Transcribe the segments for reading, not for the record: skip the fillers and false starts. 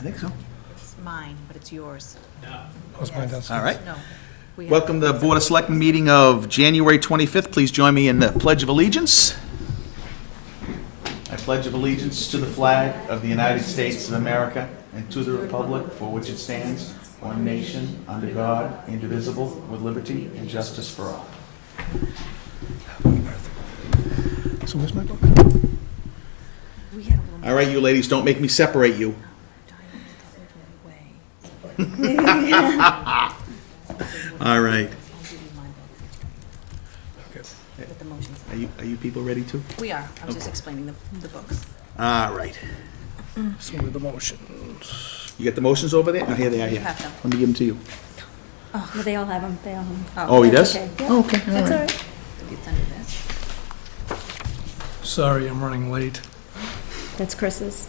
I think so. It's mine, but it's yours. What's mine downstairs? All right. No. we have- Welcome to the Board of Selectmen meeting of January 25th. Please join me in the Pledge of Allegiance. I pledge of allegiance to the flag of the United States of America and to the republic for which it stands, one nation, under God, indivisible, with liberty and justice for all. So where's my book? We had a little All right, you ladies, don't make me separate you. All right. with the motions. Are you people ready too? We are. I was just explaining the books. All right. So with the motions. You got the motions over there? No, here they are, You here. have them. Let me give them to you. Oh, well, they all have them, they all have them. Oh, he That's does? okay. Yeah, Oh, okay, all That's all right. right. It's under this. Sorry, I'm running late. That's Chris's.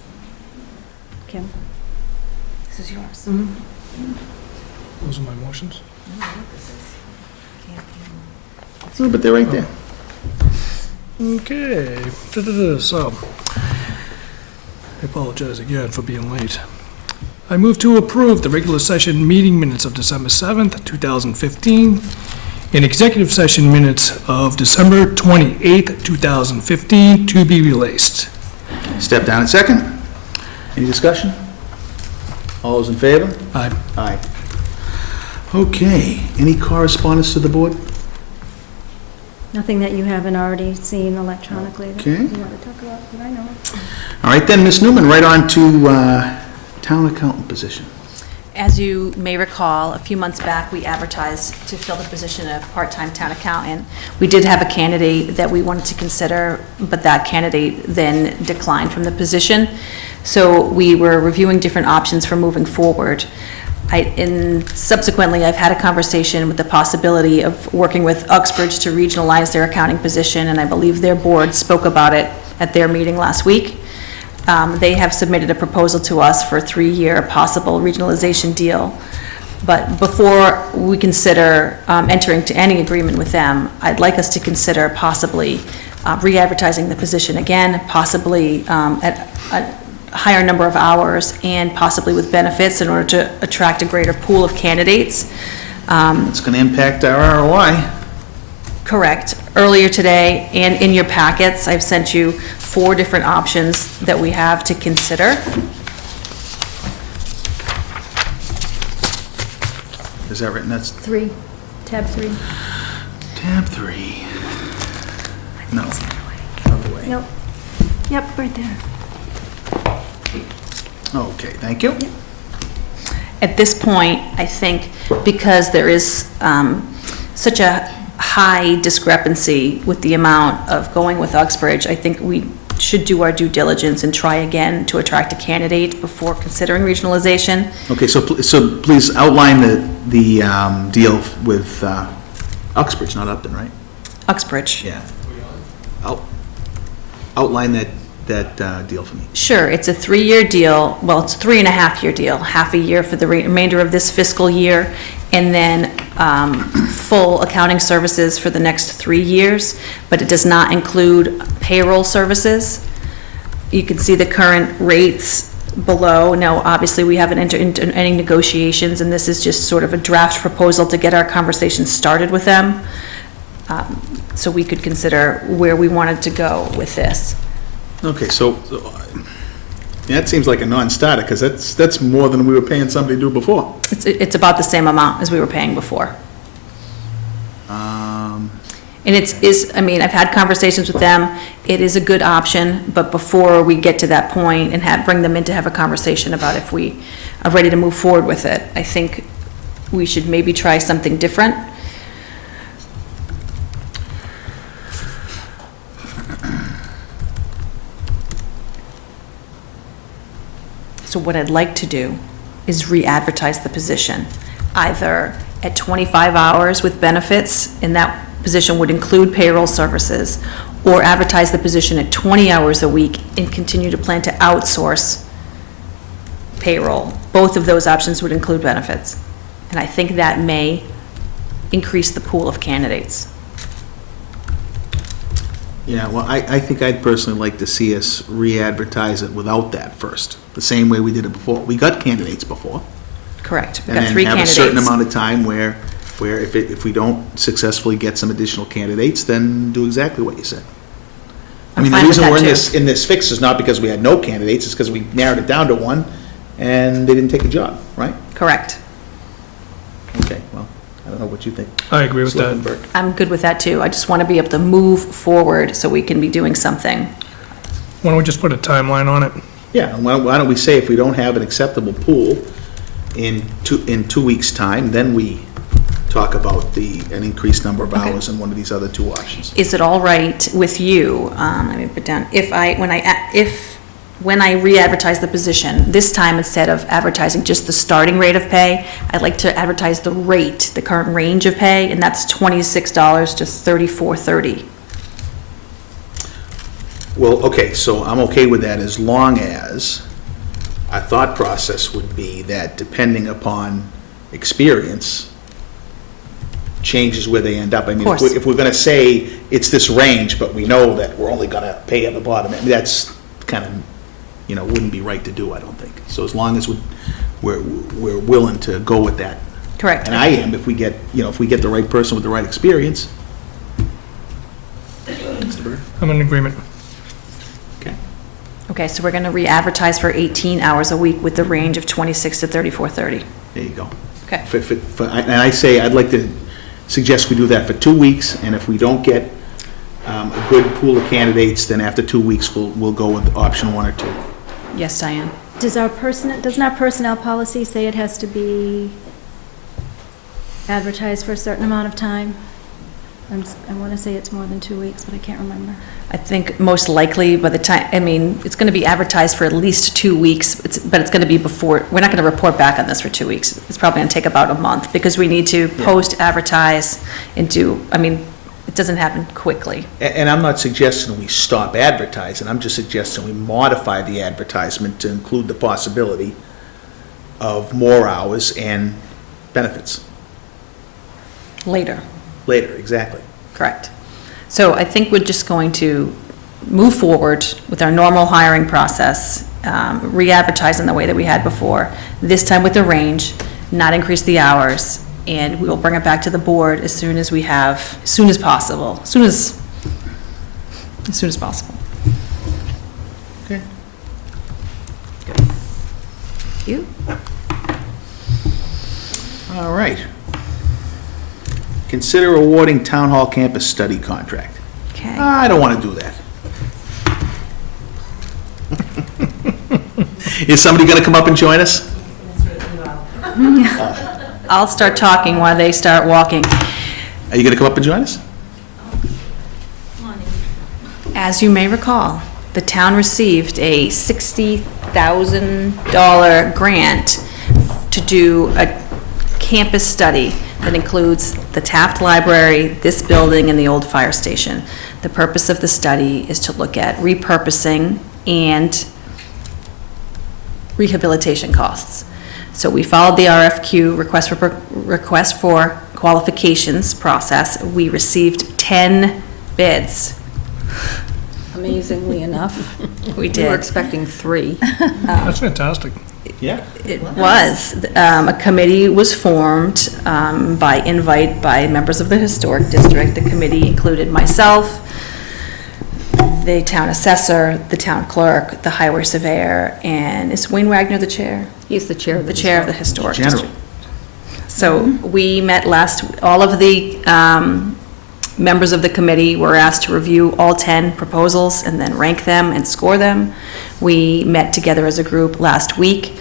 Kim. This is yours. Those are my motions. I don't know what this is. Can't Oh, but they're right there. Okay. So, I apologize again for being late. I move to approve the regular session meeting minutes of December 7th, 2015, and executive session minutes of December 28th, 2015, to be released. Step down in second. Any discussion? All those in favor? Aye. Aye. Okay, any correspondence to the board? Nothing that you haven't already seen electronically that Okay. you want to talk about, that I know of. All right then, Ms. Newman, right on to town accountant position. As you may recall, a few months back, we advertised to fill the position of part-time town accountant. We did have a candidate that we wanted to consider, but that candidate then declined from the position. So we were reviewing different options for moving forward. And subsequently, I've had a conversation with the possibility of working with Uxbridge to regionalize their accounting position, and I believe their board spoke about it at their meeting last week. They have submitted a proposal to us for a 3-year possible regionalization deal. But before we consider entering to any agreement with them, I'd like us to consider possibly re-advertising the position again, possibly at a higher number of hours, and possibly with benefits in order to attract a greater pool of candidates. It's going to impact our ROI. Correct. Earlier today, and in your packets, I've sent you 4 different options that we have to consider. Is that written? That's 3, tab 3. tab 3. No, other way. Nope. Yep, right there. Okay, thank you. At this point, I think because there is such a high discrepancy with the amount of going with Uxbridge, I think we should do our due diligence and try again to attract a candidate before considering regionalization. Okay, so please outline the deal with Uxbridge, not Upton, right? Uxbridge. Yeah. Outline that deal for me. Sure, it's a 3-year deal, well, it's a 3.5-year deal, half a year for the remainder of this fiscal year, and then full accounting services for the next 3 years, but it does not include payroll services. You can see the current rates below. Now, obviously, we haven't entered into any negotiations, and this is just sort of a draft proposal to get our conversation started with them, so we could consider where we wanted to go with this. Okay, so that seems like a non-starter, because that's more than we were paying somebody to do before. It's about the same amount as we were paying before. And I mean, I've had conversations with them, it is a good option, but before we get to that point and bring them in to have a conversation about if we are ready to move forward with it, I think we should maybe try something different. So what I'd like to do is re-advertise the position, either at 25 hours with benefits, and that position would include payroll services, or advertise the position at 20 hours a week and continue to plan to outsource payroll. Both of those options would include benefits. And I think that may increase the pool of candidates. Yeah, well, I think I'd personally like to see us re-advertise it without that first, the same way we did it before. We got candidates before. Correct. We've And got then 3 have a candidates. certain amount of time where if we don't successfully get some additional candidates, then do exactly what you said. I I'm mean, the fine with reason that, we're in too. this fix is not because we had no candidates, it's because we narrowed it down to one, and they didn't take a job, right? Correct. Okay, well, I don't know what you think. I agree with Selectman that. Burke. I'm good with that, too. I just want to be able to move forward so we can be doing something. Why don't we just put a timeline on it? Yeah, and why don't we say if we don't have an acceptable pool in 2 weeks' time, then we talk about an increased number of hours in one of these other 2 options. Is it all right with you, let me put down, when I re-advertise the position, this time instead of advertising just the starting rate of pay, I'd like to advertise the rate, the current range of pay, and that's $26 to $34.30. Well, okay, so I'm okay with that as long as our thought process would be that depending upon experience, changes where they end up. I mean, Of course. if we're gonna say it's this range, but we know that we're only gonna pay at the bottom, I mean, that's kind of, wouldn't be right to do, I don't think. So as long as we're willing to go with that. Correct. And I am, if we get the right person with the right experience. Mr. Bird? I'm in agreement. Okay. Okay, so we're going to re-advertise for 18 hours a week with the range of 26 to 34.30. There you go. Okay. And I say, I'd like to suggest we do that for 2 weeks, and if we don't get a good pool of candidates, then after 2 weeks, we'll go with option 1 or 2. Yes, Diane. Doesn't our personnel policy say it has to be advertised for a certain amount of time? I want to say it's more than 2 weeks, but I can't remember. I think most likely by the time, it's going to be advertised for at least 2 weeks, but it's going to be before, we're not going to report back on this for 2 weeks. It's probably going to take about a month because we need to post, advertise, and it doesn't happen quickly. And I'm not suggesting we stop advertising, I'm just suggesting we modify the advertisement to include the possibility of more hours and benefits. Later. Later, exactly. Correct. So I think we're just going to move forward with our normal hiring process, re-advertise in the way that we had before, this time with the range, not increase the hours, and we will bring it back to the board as soon as possible. As soon as possible. Okay. Thank you. All right. Consider awarding Town Hall Campus Study Contract. Okay. I don't want to do that. Is somebody going to come up and join us? I'll start talking while they start walking. Are you going to come up and join us? As you may recall, the town received a $60,000 grant to do a campus study that includes the Taft Library, this building, and the old fire station. The purpose of the study is to look at repurposing and rehabilitation costs. So we followed the RFQ, request for qualifications process. We received 10 bids. Amazingly enough. We We were did. expecting 3. That's fantastic. Yeah. It was. A committee was formed by invite by members of the Historic District. The committee included myself, the town assessor, the town clerk, the highway surveyor, and is Wayne Wagner the chair? He's the chair of the The chair of the Historic. Historic General. District. So we met all of the members of the committee were asked to review all 10 proposals and then rank them and score them. We met together as a group last week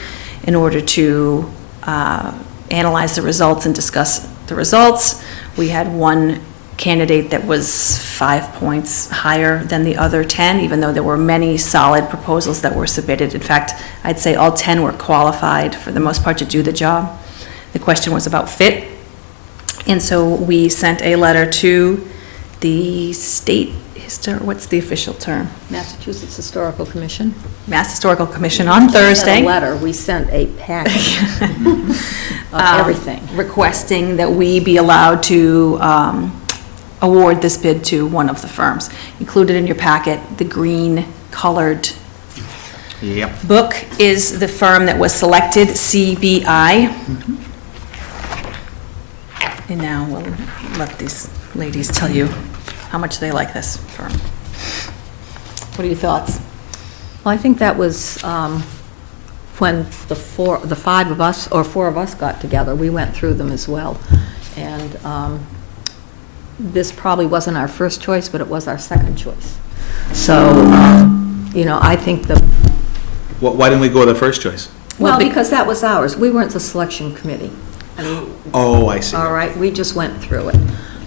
in order to analyze the results and discuss the results. We had one candidate that was 5 points higher than the other 10, even though there were many solid proposals that were submitted. In fact, I'd say all 10 were qualified for the most part to do the job. The question was about fit. And so we sent a letter to the state, what's the official term? Massachusetts Historical Commission. Mass Historical Commission on We sent Thursday. a letter, we sent a package of everything. Requesting that we be allowed to award this bid to one of the firms. Included in your packet, the green colored Yep. book is the firm that was selected, CBI. And now we'll let these ladies tell you how much they like this firm. What are your thoughts? Well, I think that was when the five of us, or four of us got together, we went through them as well. And this probably wasn't our first choice, but it was our second choice. So, I think Why didn't we go with the first choice? well, because that was ours. We weren't the selection committee. I mean, Oh, I see. all right, we just went through it.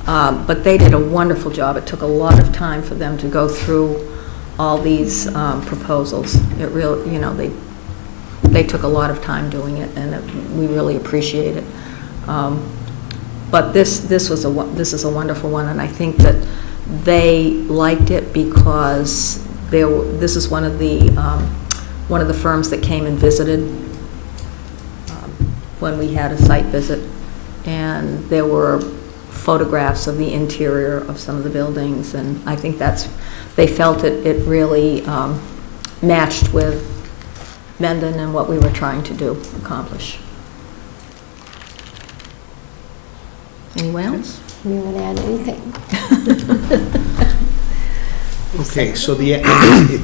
But they did a wonderful job. It took a lot of time for them to go through all these proposals. It really, they took a lot of time doing it, and we really appreciate it. But this is a wonderful one, and I think that they liked it because this is one of the firms that came and visited when we had a site visit, and there were photographs of the interior of some of the buildings, and I think they felt it really matched with Mendon and what we were trying to accomplish. Anyone else? You want to add anything? Okay, so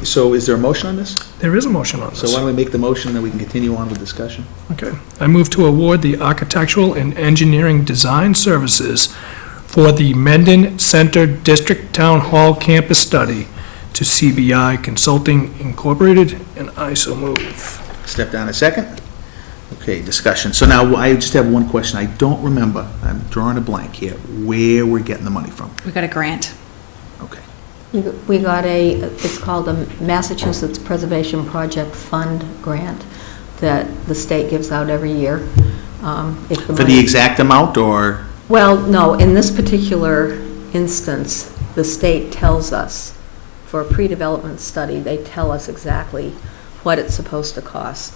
so is there a motion on this? There is a motion on So this. why don't we make the motion, and then we can continue on with discussion? Okay. I move to award the architectural and engineering design services for the Mendon Center District Town Hall Campus Study to CBI Consulting Incorporated, and I so move. Step down a second. Okay, discussion. So now I just have one question. I don't remember, I'm drawing a blank here, where we're getting the money from. We got a grant. Okay. We got it's called a Massachusetts Preservation Project Fund grant that the state gives out every year. If For the money- exact amount, or? Well, no, in this particular instance, the state tells us, for a pre-development study, they tell us exactly what it's supposed to cost.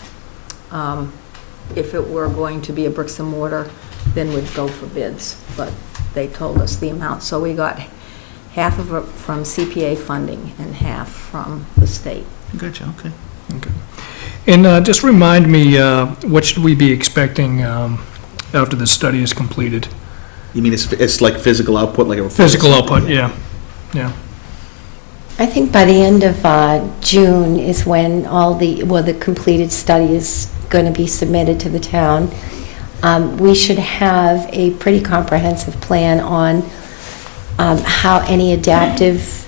If it were going to be a bricks and mortar, then we'd go for bids, but they told us the amount. So we got half of it from CPA funding and half from the state. Gotcha, okay. Okay. And just remind me, what should we be expecting after the study is completed? You mean it's like physical output, like a report? Physical output, yeah. I think by the end of June is when the completed study is going to be submitted to the town. We should have a pretty comprehensive plan on how any adaptive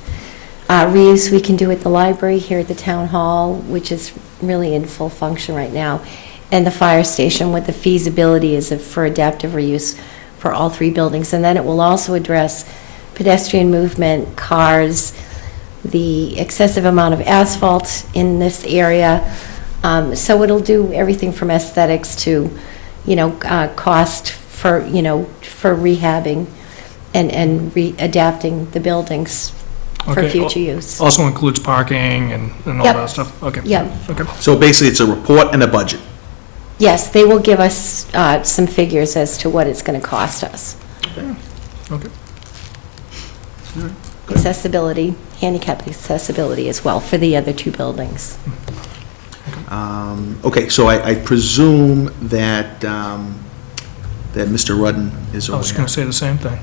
reuse we can do at the library, here at the town hall, which is really in full function right now, and the fire station, what the feasibility is for adaptive reuse for all three buildings. And then it will also address pedestrian movement, cars, the excessive amount of asphalt in this area. So it'll do everything from aesthetics to, cost for rehabbing and adapting the buildings for Okay. future use. Also includes parking and all Yep. that stuff? Okay. Yep. Okay. So basically, it's a report and a budget. Yes, they will give us some figures as to what it's going to cost us. Okay. Accessibility, handicap accessibility as well for the other two buildings. Okay, so I presume that, that Mr. Rudden is I was going aware. to say the same thing.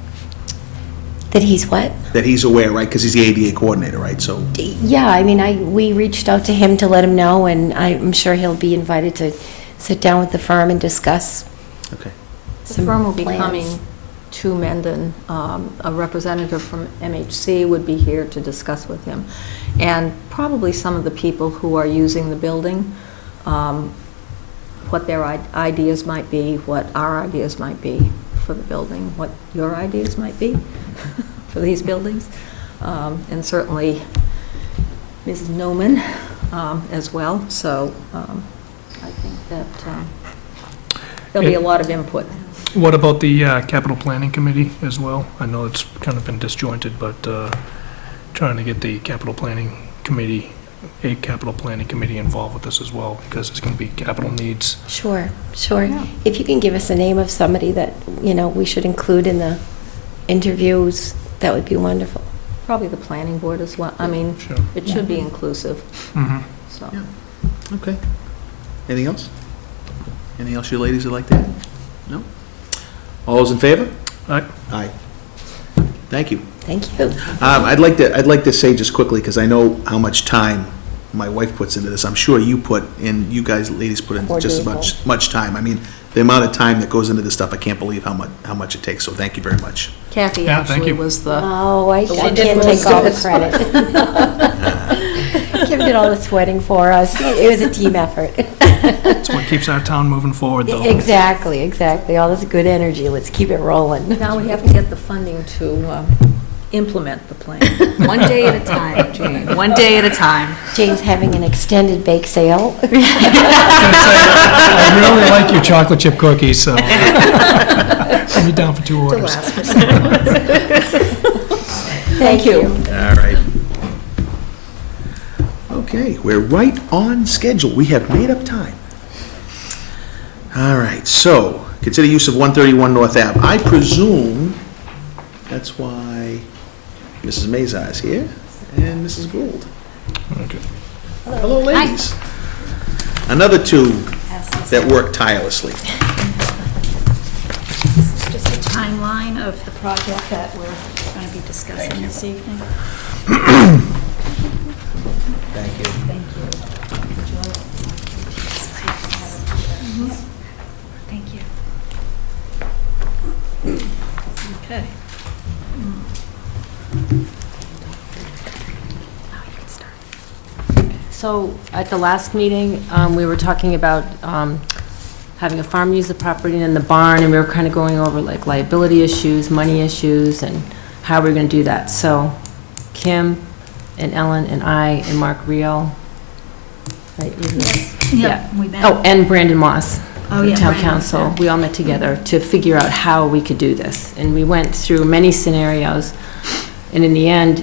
That he's what? That he's aware, right? Because he's the ADA coordinator, right? So, Yeah, I mean, we reached out to him to let him know, and I'm sure he'll be invited to sit down with the firm and discuss okay. The some firm will be plans. coming to Mendon. A representative from MHC would be here to discuss with him. And probably some of the people who are using the building, what their ideas might be, what our ideas might be for the building, what your ideas might be for these buildings. And certainly Mrs. Noman as well. So I think that there'll be a lot of input. What about the capital planning committee as well? I know it's kind of been disjointed, but trying to get the capital planning committee involved with this as well, because it's going to be capital needs. Sure. Yeah. If you can give us a name of somebody that, we should include in the interviews, That would be wonderful. Probably the planning board as well. I mean, Sure. it should be inclusive, Mhm. so. Yeah. Okay. Anything else? Anything else you ladies would like to add? No? All those in favor? Aye. Aye. Thank you. Thank you. I'd like to say just quickly, because I know how much time my wife puts into this. I'm sure you you guys, ladies, put in just as much time. I mean, the amount of time that goes into this stuff, I can't believe how much it takes, so thank you very much. Kathy Yeah, thank actually you. was the, Oh, I one can't that take all the was- credit. Kim did all the sweating for us. It was a team effort. That's what keeps our town moving forward, though. Exactly. All this good energy. Let's keep it rolling. now we have to get the funding to implement the plan. One day at a time, Jane, one day at a time. Jane's having an extended bake sale. I really like your chocolate chip cookies, so I'll be down for 2 To orders. last for 6 months. Thank you. All right. Okay, we're right on schedule. We have made up time. All right, so consider use of 131 North Ave. I presume that's why Mrs. Mazar is here and Mrs. Gould. Okay. Hello, ladies. Another two that work tirelessly. This is just a timeline of the project that we're going to be discussing this evening. Thank you. Thank you. Thank you. Okay. So at the last meeting, we were talking about having a farm use the property and the barn, and we were kind of going over like liability issues, money issues, and how we're going to do that. So Kim and Ellen and I and Mark Reel, right? Yeah. We met. Oh, and Brandon Moss, Oh, the yeah, town Brandon, council. yeah. We all met together to figure out how we could do this. And we went through many scenarios, and in the end,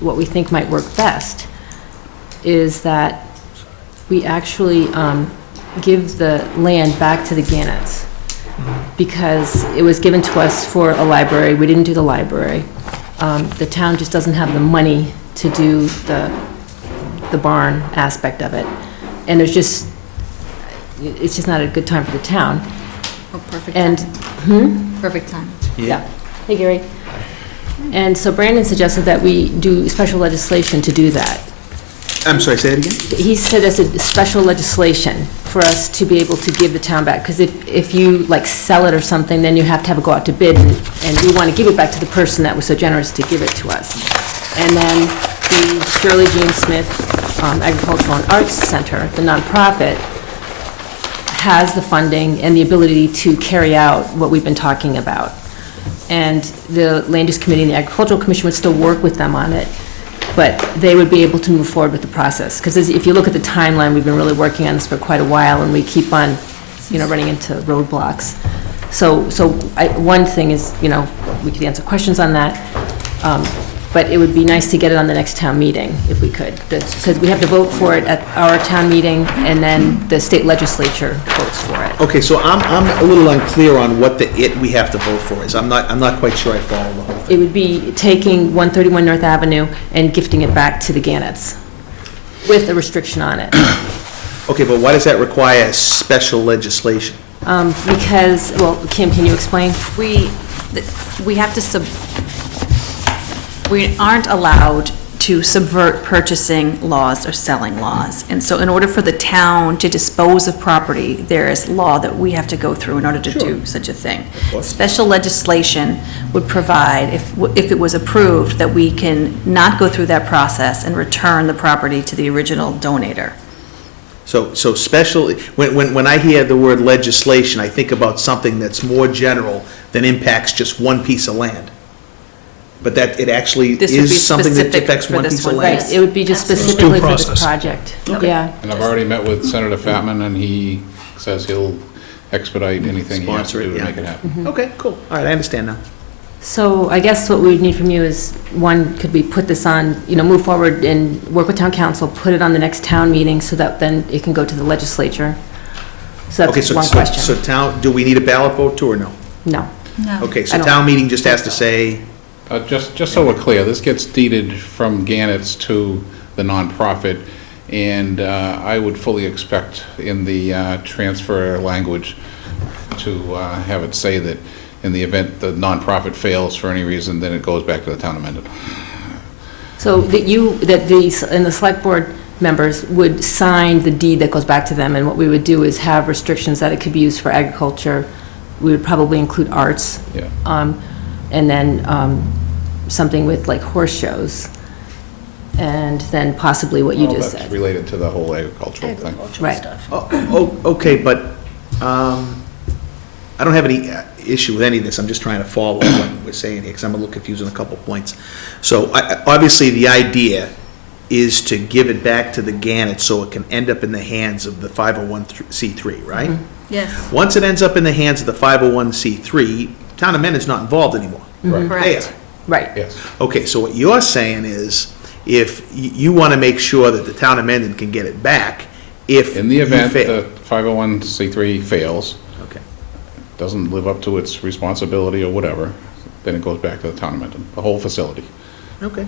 what we think might work best is that we actually give the land back to the Gannetts, because it was given to us for a library. We didn't do the library. The town just doesn't have the money to do the barn aspect of it. And it's just not a good time for the town. Oh, perfect And, time. Perfect time. yeah. Hey, Gary. And so Brandon suggested that we do special legislation to do that. I'm sorry, say it again? He suggested special legislation for us to be able to give the town back, because if you, like, sell it or something, then you have to have it go out to bid, and we want to give it back to the person that was so generous to give it to us. And then the Shirley Jean Smith Agricultural and Arts Center, the nonprofit, has the funding and the ability to carry out what we've been talking about. And the Land Use Committee and the Agricultural Commission would still work with them on it, but they would be able to move forward with the process. Because if you look at the timeline, we've been really working on this for quite a while, and we keep on, running into roadblocks. So one thing is, we could answer questions on that, but it would be nice to get it on the next town meeting, if we could. Because we have to vote for it at our town meeting, and then the state legislature votes for it. Okay, so I'm a little unclear on what we have to vote for is. I'm not quite sure I follow the whole thing. It would be taking 131 North Avenue and gifting it back to the Gannetts, with a restriction on it. Okay, but why does that require special legislation? Because, well, Kim, can you explain? We have to we aren't allowed to subvert purchasing laws or selling laws. And so in order for the town to dispose of property, there is law that we have to go through in order to do such a thing. course. Special legislation would provide, if it was approved, that we can not go through that process and return the property to the original donator. So special, when I hear the word legislation, I think about something that's more general than impacts just one piece of land. But that it actually This would be is something that specific affects for one this piece of one, land. Right, it would be just Absolutely. specifically for Due this process. project. Okay. Yeah. And I've already met with Senator Fatman, and he says he'll expedite anything he has Sponsor to it, do to yeah. make it happen. Okay, cool. All right, I understand now. So I guess what we would need from you is, one, could we put this on, move forward and work with town council, put it on the next town meeting so that then it can go to the legislature? So Okay, that's one question. so town, do we need a ballot vote too or no? No. No. Okay, I so don't- town meeting just has to say, Just so we're clear, this gets deeded from Gannett's to the nonprofit, and I would fully expect in the transfer language to have it say that in the event the nonprofit fails for any reason, then it goes back to the town of Mendon. So that and the select board members would sign the deed that goes back to them, and what we would do is have restrictions that it could be used for agriculture. We would probably include arts. Yeah. And then something with like horse shows, and then possibly what you Well, just that's said. related to the whole agricultural thing. Agricultural Right. stuff. Okay, but I don't have any issue with any of this. I'm just trying to follow what we're saying here, because I'm a little confused on a couple points. So obviously, the idea is to give it back to the Gannett so it can end up in the hands of the 501c3, right? Yes. Once it ends up in the hands of the 501c3, town of Mendon's not involved anymore. Right. They Correct. are. Right. Yes. Okay, so what you're saying is, if you want to make sure that the town of Mendon can get it back, if In the you event fail. the 501c3 fails, Okay. doesn't live up to its responsibility or whatever, then it goes back to the town of Mendon, the whole facility. Okay.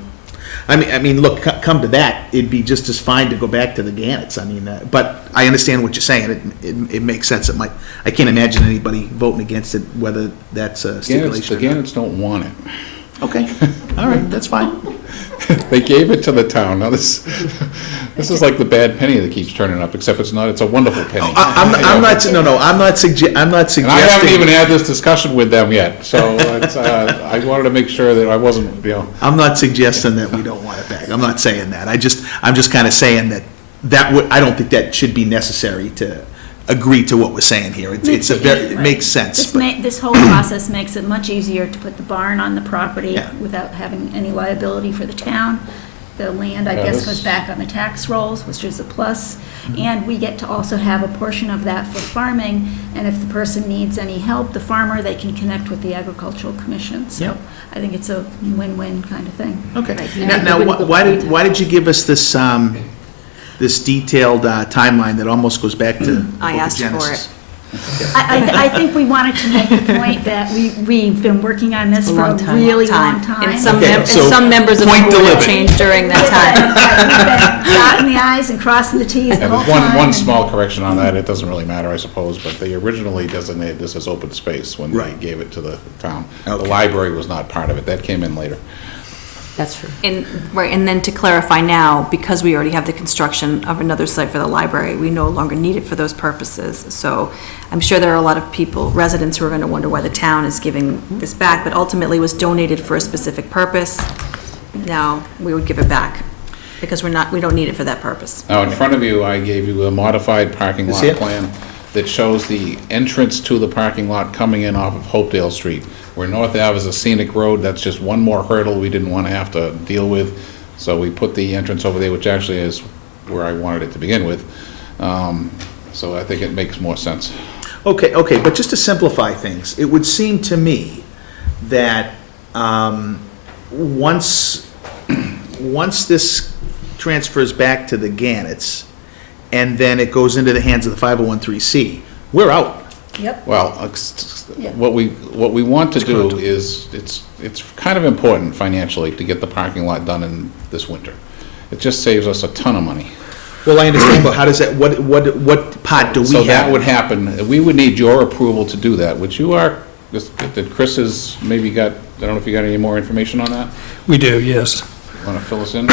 I mean, look, come to that, it'd be just as fine to go back to the Gannets. I mean, but I understand what you're saying. It makes sense. I can't imagine anybody voting against it, whether that's a The stipulation or not. Gannets don't want it. Okay, all right, that's fine. They gave it to the town. Now this is like the bad penny that keeps turning up, except it's not. It's a wonderful penny. I'm not, no, I'm not suggesting. And I haven't even had this discussion with them yet, so it's, I wanted to make sure that I wasn't, I'm not suggesting that we don't want it back. I'm not saying that. I'm just kind of saying that would, I don't think that should be necessary to agree to what we're saying here. It makes sense. but- This whole process makes it much easier to put the barn on the property Yeah. without having any liability for the town. The land, I Yeah, guess, this- goes back on the tax rolls, which is a plus. Mm-hmm. And we get to also have a portion of that for farming, and if the person needs any help, the farmer, they can connect with the agricultural commission. So Yep. I think it's a win-win kind of thing. Okay. Right. Now, why did you give us this, this detailed timeline that almost goes back to I asked for Genesis? I think we wanted to make the point that we've been working on this A for a long time. really long time. And some, Okay, and so some members of the point board have delivered. changed during that time. We've been dotting the i's and crossing the t's the And whole there's time. one and- small correction on that, it doesn't really matter, I suppose, but they originally designated this as open space when they Right. gave it to the town. The Okay. library was not part of it, that came in later. That's true. And, right, and then to clarify now, because we already have the construction of another site for the library, we no longer need it for those purposes. So I'm sure there are a lot of people, residents, who are gonna wonder why the town is giving this back, but ultimately it was donated for a specific purpose. Now, we would give it back, because we don't need it for that purpose. Now, in front of you, I gave you a modified parking This lot here? plan that shows the entrance to the parking lot coming in off of Hopedale Street. Where North Ave is a scenic road, that's just one more hurdle we didn't want to have to deal with. So we put the entrance over there, which actually is where I wanted it to begin with. So I think it makes more sense. Okay, but just to simplify things, it would seem to me that once this transfers back to the Gannets, and then it goes into the hands of the 501(c), we're out. Yep. Well, what we want to do is, it's kind of important financially to get the parking lot done in this winter. It just saves us a ton of money. Well, I understand, but how does that, what part do we have? So that would happen, we would need your approval to do that, which you are, that Chris has maybe got, I don't know if you got any more information on that? We do, yes. Want to fill us in?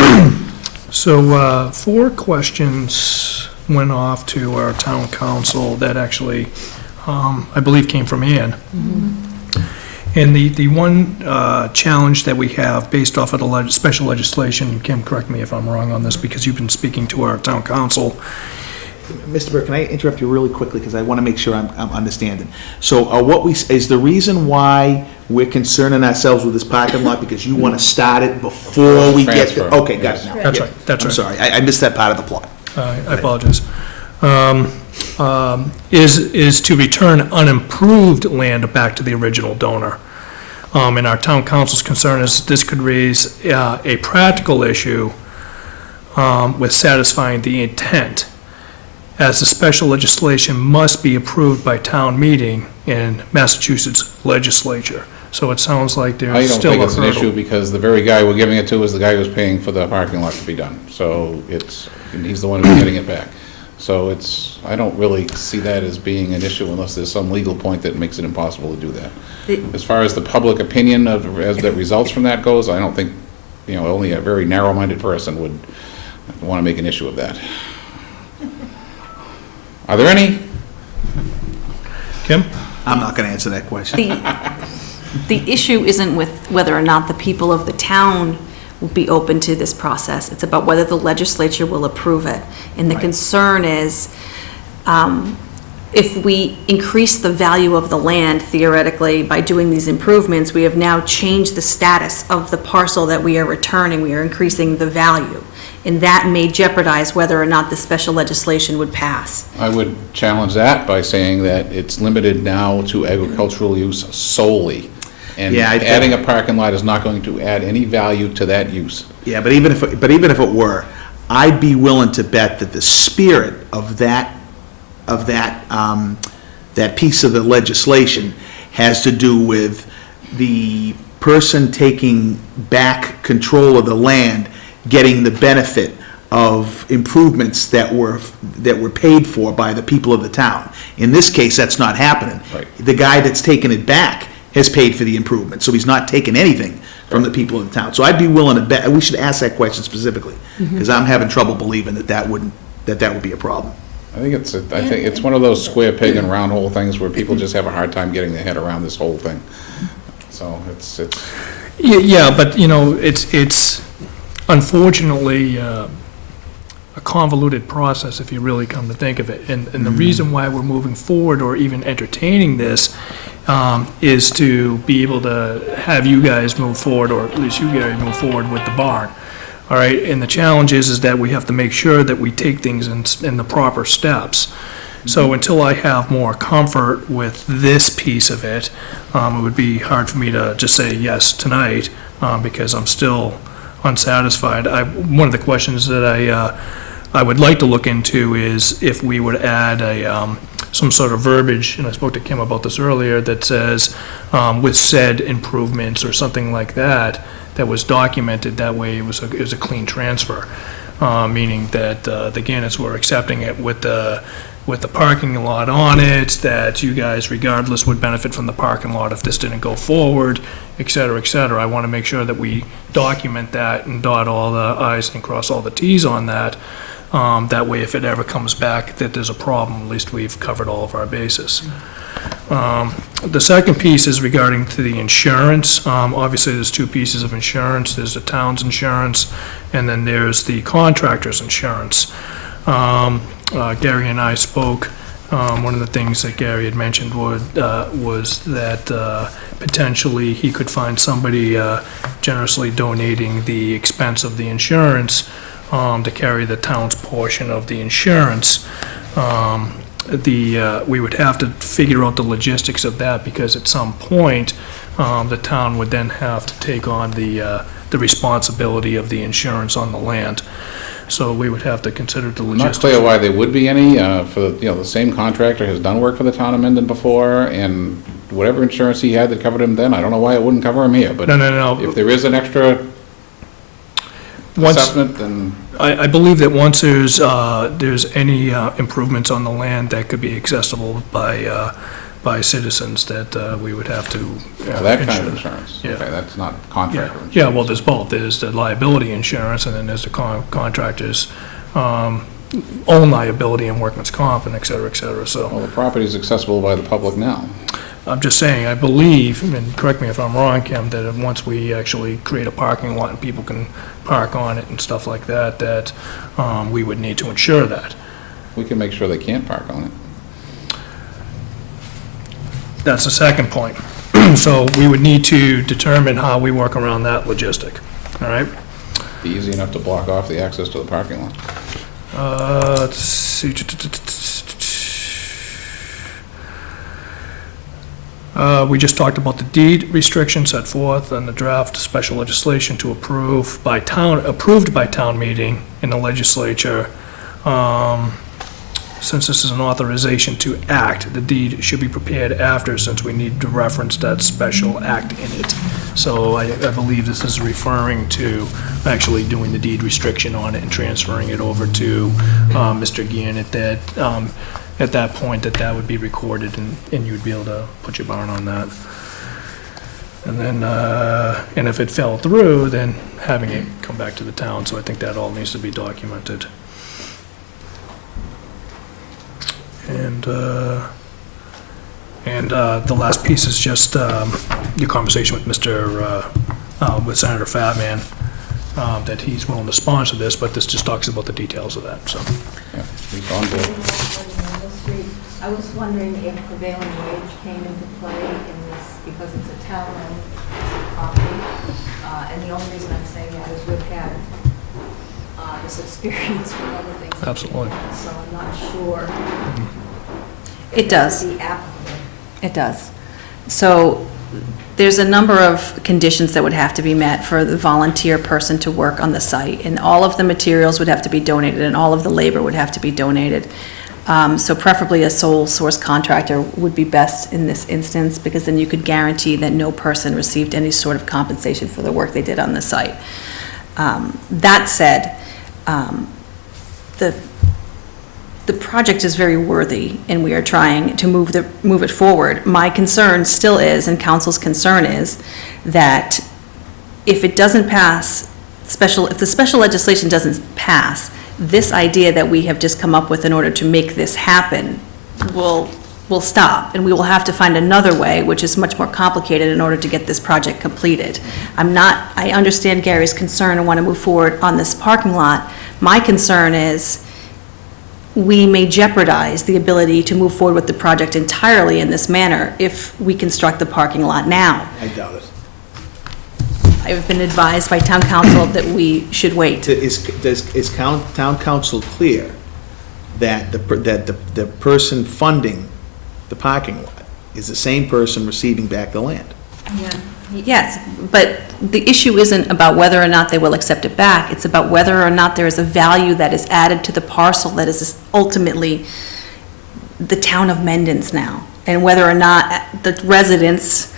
So 4 questions went off to our town council that actually, I believe, came from Ann. And the one challenge that we have, based off of the special legislation, Kim, correct me if I'm wrong on this, because you've been speaking to our town council. Mr. Burke, can I interrupt you really quickly, because I want to make sure I'm understanding. So is the reason why we're concerning ourselves with this parking lot because you want to start it before we get Transfer, to? Okay, got it now. That's Yeah. right, that's I'm right. sorry, I missed that part of the plot. I apologize. Is to return unimproved land back to the original donor. And our town council's concern is this could raise a practical issue with satisfying the intent, as the special legislation must be approved by town meeting in Massachusetts legislature. So it sounds like I there's don't still think a it's an issue hurdle. because the very guy we're giving it to is the guy who's paying for the parking lot to be done. So and he's the one who's getting it back. So I don't really see that as being an issue unless there's some legal point that makes it impossible to do that. As far as the public opinion as that results from that goes, I don't think, only a very narrow-minded person would want to make an issue of that. Are there any? Kim? I'm not going to answer that question. The issue isn't with whether or not the people of the town will be open to this process. It's about whether the legislature will approve it. And the Right. concern is, if we increase the value of the land theoretically by doing these improvements, we have now changed the status of the parcel that we are returning. We are increasing the value. And that may jeopardize whether or not the special legislation would pass. I would challenge that by saying that it's limited now to agricultural use solely. And Yeah, adding a parking lot is not going to add any value to that use. Yeah, but even if it were, I'd be willing to bet that the spirit of that piece of the legislation has to do with the person taking back control of the land, getting the benefit of improvements that were paid for by the people of the town. In this case, that's not happening. Right. The guy that's taken it back has paid for the improvement, so he's not taking anything from the people of the town. So I'd be willing to bet, we should ask that question specifically, because I'm having trouble believing that would be a problem. I think it's one of those square peg and round hole things where people just have a hard time getting their head around this whole thing. So it's Yeah, but, it's unfortunately a convoluted process if you really come to think of it. And the reason why we're moving forward or even entertaining this is to be able to have you guys move forward, or at least you guys move forward with the barn. All right, and the challenge is that we have to make sure that we take things in the proper steps. So until I have more comfort with this piece of it, it would be hard for me to just say yes tonight, because I'm still unsatisfied. One of the questions that I would like to look into is if we would add some sort of verbiage, and I spoke to Kim about this earlier, that says with said improvements or something like that, that was documented. That way it was a clean transfer, meaning that the Gannets were accepting it with the parking lot on it, that you guys regardless would benefit from the parking lot if this didn't go forward, et cetera, et cetera. I want to make sure that we document that and dot all the i's and cross all the t's on that. That way, if it ever comes back that there's a problem, at least we've covered all of our bases. The second piece is regarding to the insurance. Obviously, there's two pieces of insurance. There's the town's insurance, and then there's the contractor's insurance. Gary and I spoke. One of the things that Gary had mentioned was that potentially he could find somebody generously donating the expense of the insurance to carry the town's portion of the insurance. We would have to figure out the logistics of that, because at some point, the town would then have to take on the responsibility of the insurance on the land. So we would have to consider the I'm not logistics. clear why there would be any, the same contractor has done work for the town of Mendon before, and whatever insurance he had that covered him then, I don't know why it wouldn't cover him here, but No. if there is an extra Once, assessment, then I believe that once there's any improvements on the land that could be accessible by citizens, that we would have to. that kind of insure. insurance. Yeah. Okay, that's not contractor insurance. Yeah, well, there's both. There's the liability insurance, and then there's the contractor's own liability and workman's comp, and et cetera, so. Well, the property is accessible by the public now. I'm just saying, I believe, and correct me if I'm wrong, Kim, that once we actually create a parking lot and people can park on it and stuff like that, that we would need to ensure that. We can make sure they can't park on it. That's the second point. So we would need to determine how we work around that logistic, all right? Be easy enough to block off the access to the parking lot. Let's see. We just talked about the deed restriction set forth and the draft special legislation to approved by town meeting in the legislature. since this is an authorization to act, the deed should be prepared after, since we need to reference that special act in it. So I believe this is referring to actually doing the deed restriction on it and transferring it over to Mr. Gannett, that at that point, that would be recorded, and you'd be able to put your barn on that. And then, and if it fell through, then having it come back to the town, so I think that all needs to be documented. And the last piece is just your conversation with with Senator Fatman, that he's willing to sponsor this, but this just talks about the details of that, so. Yeah, he's on board. I was wondering if prevailing wage came into play in this, because it's a town-owned property. And the only reason I'm saying that is we've had this experience with other things. Absolutely. So I'm not sure. It does. The applicable. It does. So there's a number of conditions that would have to be met for the volunteer person to work on the site, and all of the materials would have to be donated, and all of the labor would have to be donated. So preferably a sole source contractor would be best in this instance, because then you could guarantee that no person received any sort of compensation for the work they did on the site. That said, the project is very worthy, and we are trying to move it forward. My concern still is, and council's concern is, that if it doesn't pass, if the special legislation doesn't pass, this idea that we have just come up with in order to make this happen will stop, and we will have to find another way, which is much more complicated, in order to get this project completed. I understand Gary's concern and want to move forward on this parking lot. My concern is we may jeopardize the ability to move forward with the project entirely in this manner if we construct the parking lot now. I doubt it. I have been advised by town council that we should wait. Is town council clear that the person funding the parking lot is the same person receiving back the land? Yeah. Yes, but the issue isn't about whether or not they will accept it back. It's about whether or not there is a value that is added to the parcel that is ultimately the town of Mendon's now, and whether or not the residents,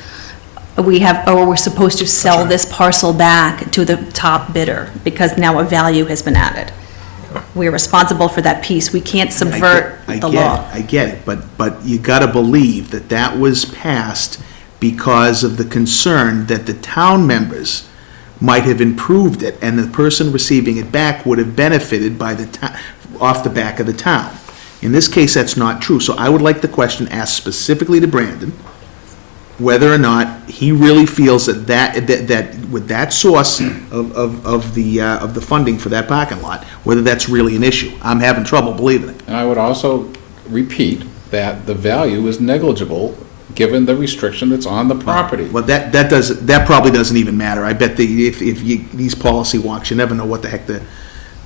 we're supposed to sell this parcel back to the top bidder, because now a value has been added. We're responsible for that piece. We can't subvert the law. I get it, but you gotta believe that was passed because of the concern that the town members might have improved it, and the person receiving it back would have benefited by off the back of the town. In this case, that's not true, so I would like the question asked specifically to Brandon, whether or not he really feels that with that source of the funding for that parking lot, whether that's really an issue. I'm having trouble believing it. And I would also repeat that the value is negligible, given the restriction that's on the property. Well, that probably doesn't even matter. I bet these policy walks, you never know what the heck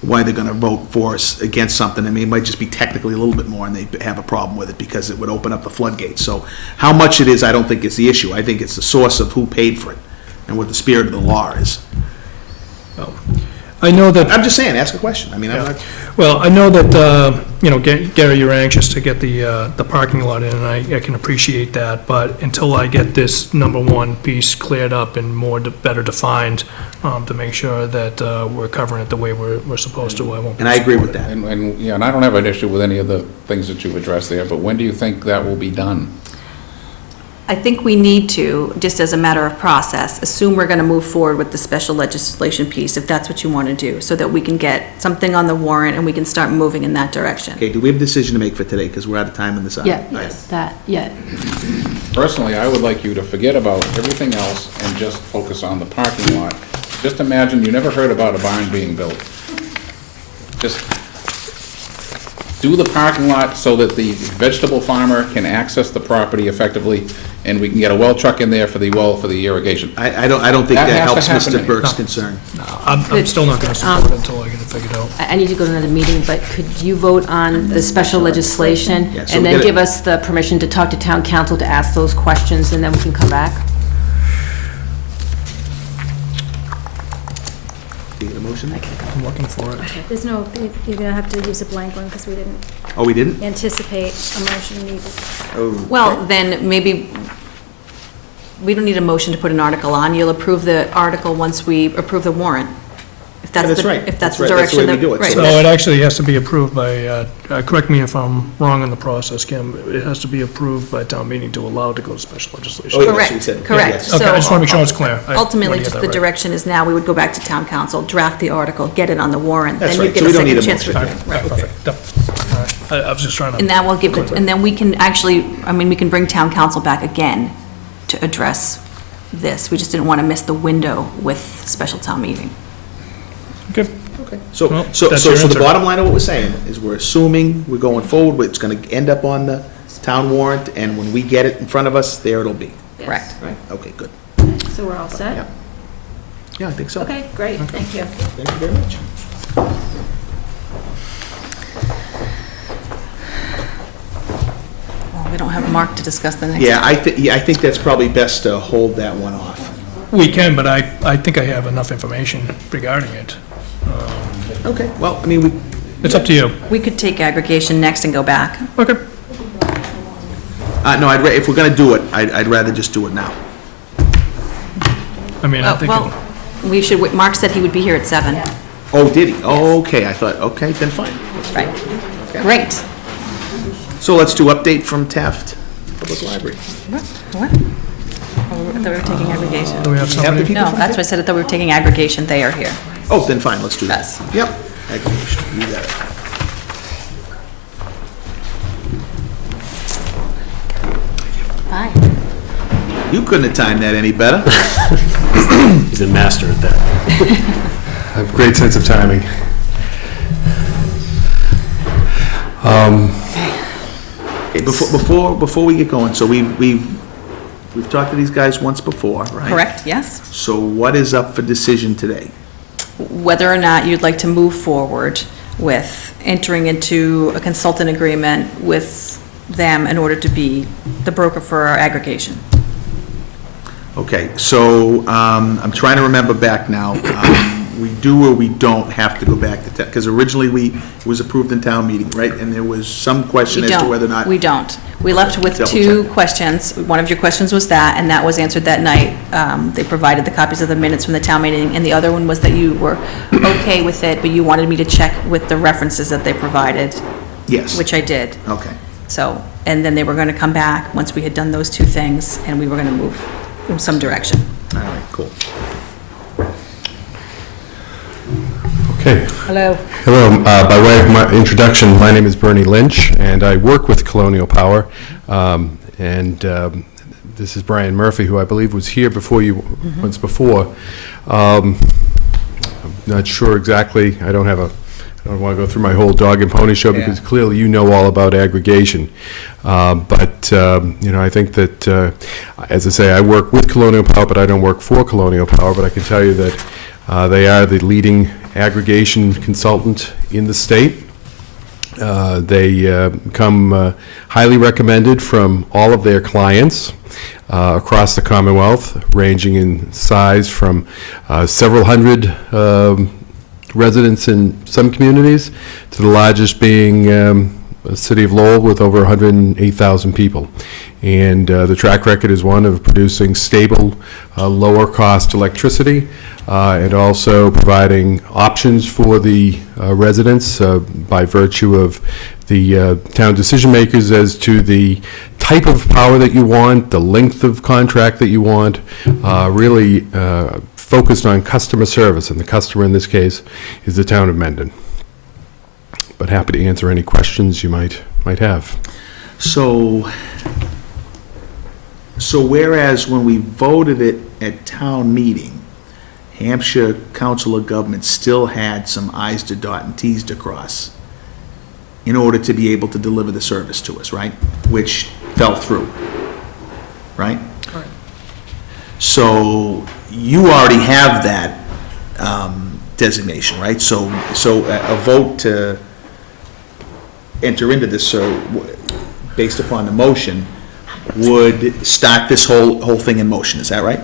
why they're gonna vote for us against something. I mean, it might just be technically a little bit more, and they have a problem with it because it would open up the floodgates. So how much it is, I don't think is the issue. I think it's the source of who paid for it and what the spirit of the law is. I know that. I'm just saying, ask a question. I mean, I'm not. Well, I know that, Gary, you're anxious to get the parking lot in, and I can appreciate that, but until I get this number one piece cleared up and better defined, to make sure that we're covering it the way we're supposed to, I won't. And I agree with that. And I don't have an issue with any of the things that you've addressed there, but when do you think that will be done? I think we need to, just as a matter of process, assume we're going to move forward with the special legislation piece, if that's what you want to do, so that we can get something on the warrant and we can start moving in that direction. Okay, do we have a decision to make for today? Because we're out of time on this item. Personally, I would like you to forget about everything else and just focus on the parking lot. Just imagine you never heard about a barn being built. Just do the parking lot so that the vegetable farmer can access the property effectively, and we can get a well truck in there for the irrigation. I don't think That that has helps to happen. Mr. Burke's concern. I'm still not gonna support it until I get it figured out. I need to go to another meeting, but could you vote on the special legislation? Yeah, so And get then it- give us the permission to talk to town council to ask those questions, and then we can come back? Do you get a motion? motion? I'm looking for it. There's no, you're gonna have to use a blank one because we didn't Oh, we didn't? anticipate a motion needed. Oh. Well, then maybe, we don't need a motion to put an article on. You'll approve the article once we approve the warrant. If Yeah, that's the- right. If That's that's the right. That's the direction way that. we do it. right, So- So it actually has to be approved by, correct me if I'm wrong in the process, Kim, it has to be approved by town meeting to allow it to go to special legislation. Oh, yeah, that's what we Correct, said. correct. Yes. Okay, I just want to make sure So, it's clear. I Ultimately, wanna get just that the right. direction is now, we would go back to town council, draft the article, get it on the warrant. That's Then you right. get So a we don't need second a chance. motion. Right. Perfect. Yep. All right. I was just trying to. And that will give, and then we can actually, I mean, we can bring town council back again to address this. We just didn't want to miss the window with special town meeting. Okay. Okay. Well, So that's your the answer. bottom line of what we're saying is we're assuming we're going forward, it's gonna end up on the town warrant, and when we get it in front of us, there it'll be. Correct. Right? Okay, good. So we're all Yeah. set? Yeah, I think so. Okay, great, thank you. Thank you very much. Well, we don't have Mark to discuss the next. Yeah, I think that's probably best to hold that one off. We can, but I think I have enough information regarding it. Okay, well, I mean, It's up to you. We could take aggregation next and go back. Okay. no, if we're gonna do it, I'd rather just do it now. I mean, I think, Well, we should, Mark said he would be here at 7. Oh, did he? Oh, okay, I thought, okay, then fine. Right. Great. So let's do update from Taft Public Library. What? Oh, I thought we were taking aggregation. do we have Have the somebody? people No, from that's why I said I thought we were taking aggregation. They are here. Oh, then fine, let's do that. Yes. Yep, aggregation, you got it. Hi. You couldn't have timed that any better. He's a master at that. I have a great sense of timing. Okay, before we get going, so we've talked to these guys once before, right? Correct, yes. So what is up for decision today? Whether or not you'd like to move forward with entering into a consultant agreement with them in order to be the broker for our aggregation. Okay, so I'm trying to remember back now. We do or we don't have to go back to, because originally it was approved in town meeting, right? And there was some question We as to don't. whether or not. We don't. We left with Double two check. questions. One of your questions was that, and that was answered that night. They provided the copies of the minutes from the town meeting, and the other one was that you were okay with it, but you wanted me to check with the references that they provided, Yes. which I did. Okay. So, and then they were going to come back once we had done those two things, and we were going to move in some direction. All right, cool. Okay. Hello. Hello. By way of my introduction, my name is Bernie Lynch, and I work with Colonial Power. This is Brian Murphy, who I believe was here before you, once before. I'm not sure exactly. I don't want to go through my whole dog and pony show because Yeah. clearly you know all about aggregation. But I think that, as I say, I work with Colonial Power, but I don't work for Colonial Power. But I can tell you that they are the leading aggregation consultant in the state. They come highly recommended from all of their clients across the Commonwealth, ranging in size from several hundred residents in some communities to the largest being the city of Lowell with over 108,000 people. And the track record is one of producing stable, lower-cost electricity and also providing options for the residents by virtue of the town decision makers as to the type of power that you want, the length of contract that you want, really focused on customer service, and the customer in this case is the town of Mendon. But happy to answer any questions you might have. So whereas when we voted it at town meeting, Hampshire Council of Government still had some i's to dot and t's to cross in order to be able to deliver the service to us, right? Which fell through, right? Right. So you already have that designation, right? So a vote to enter into this, based upon the motion, would start this whole thing in motion, is that right?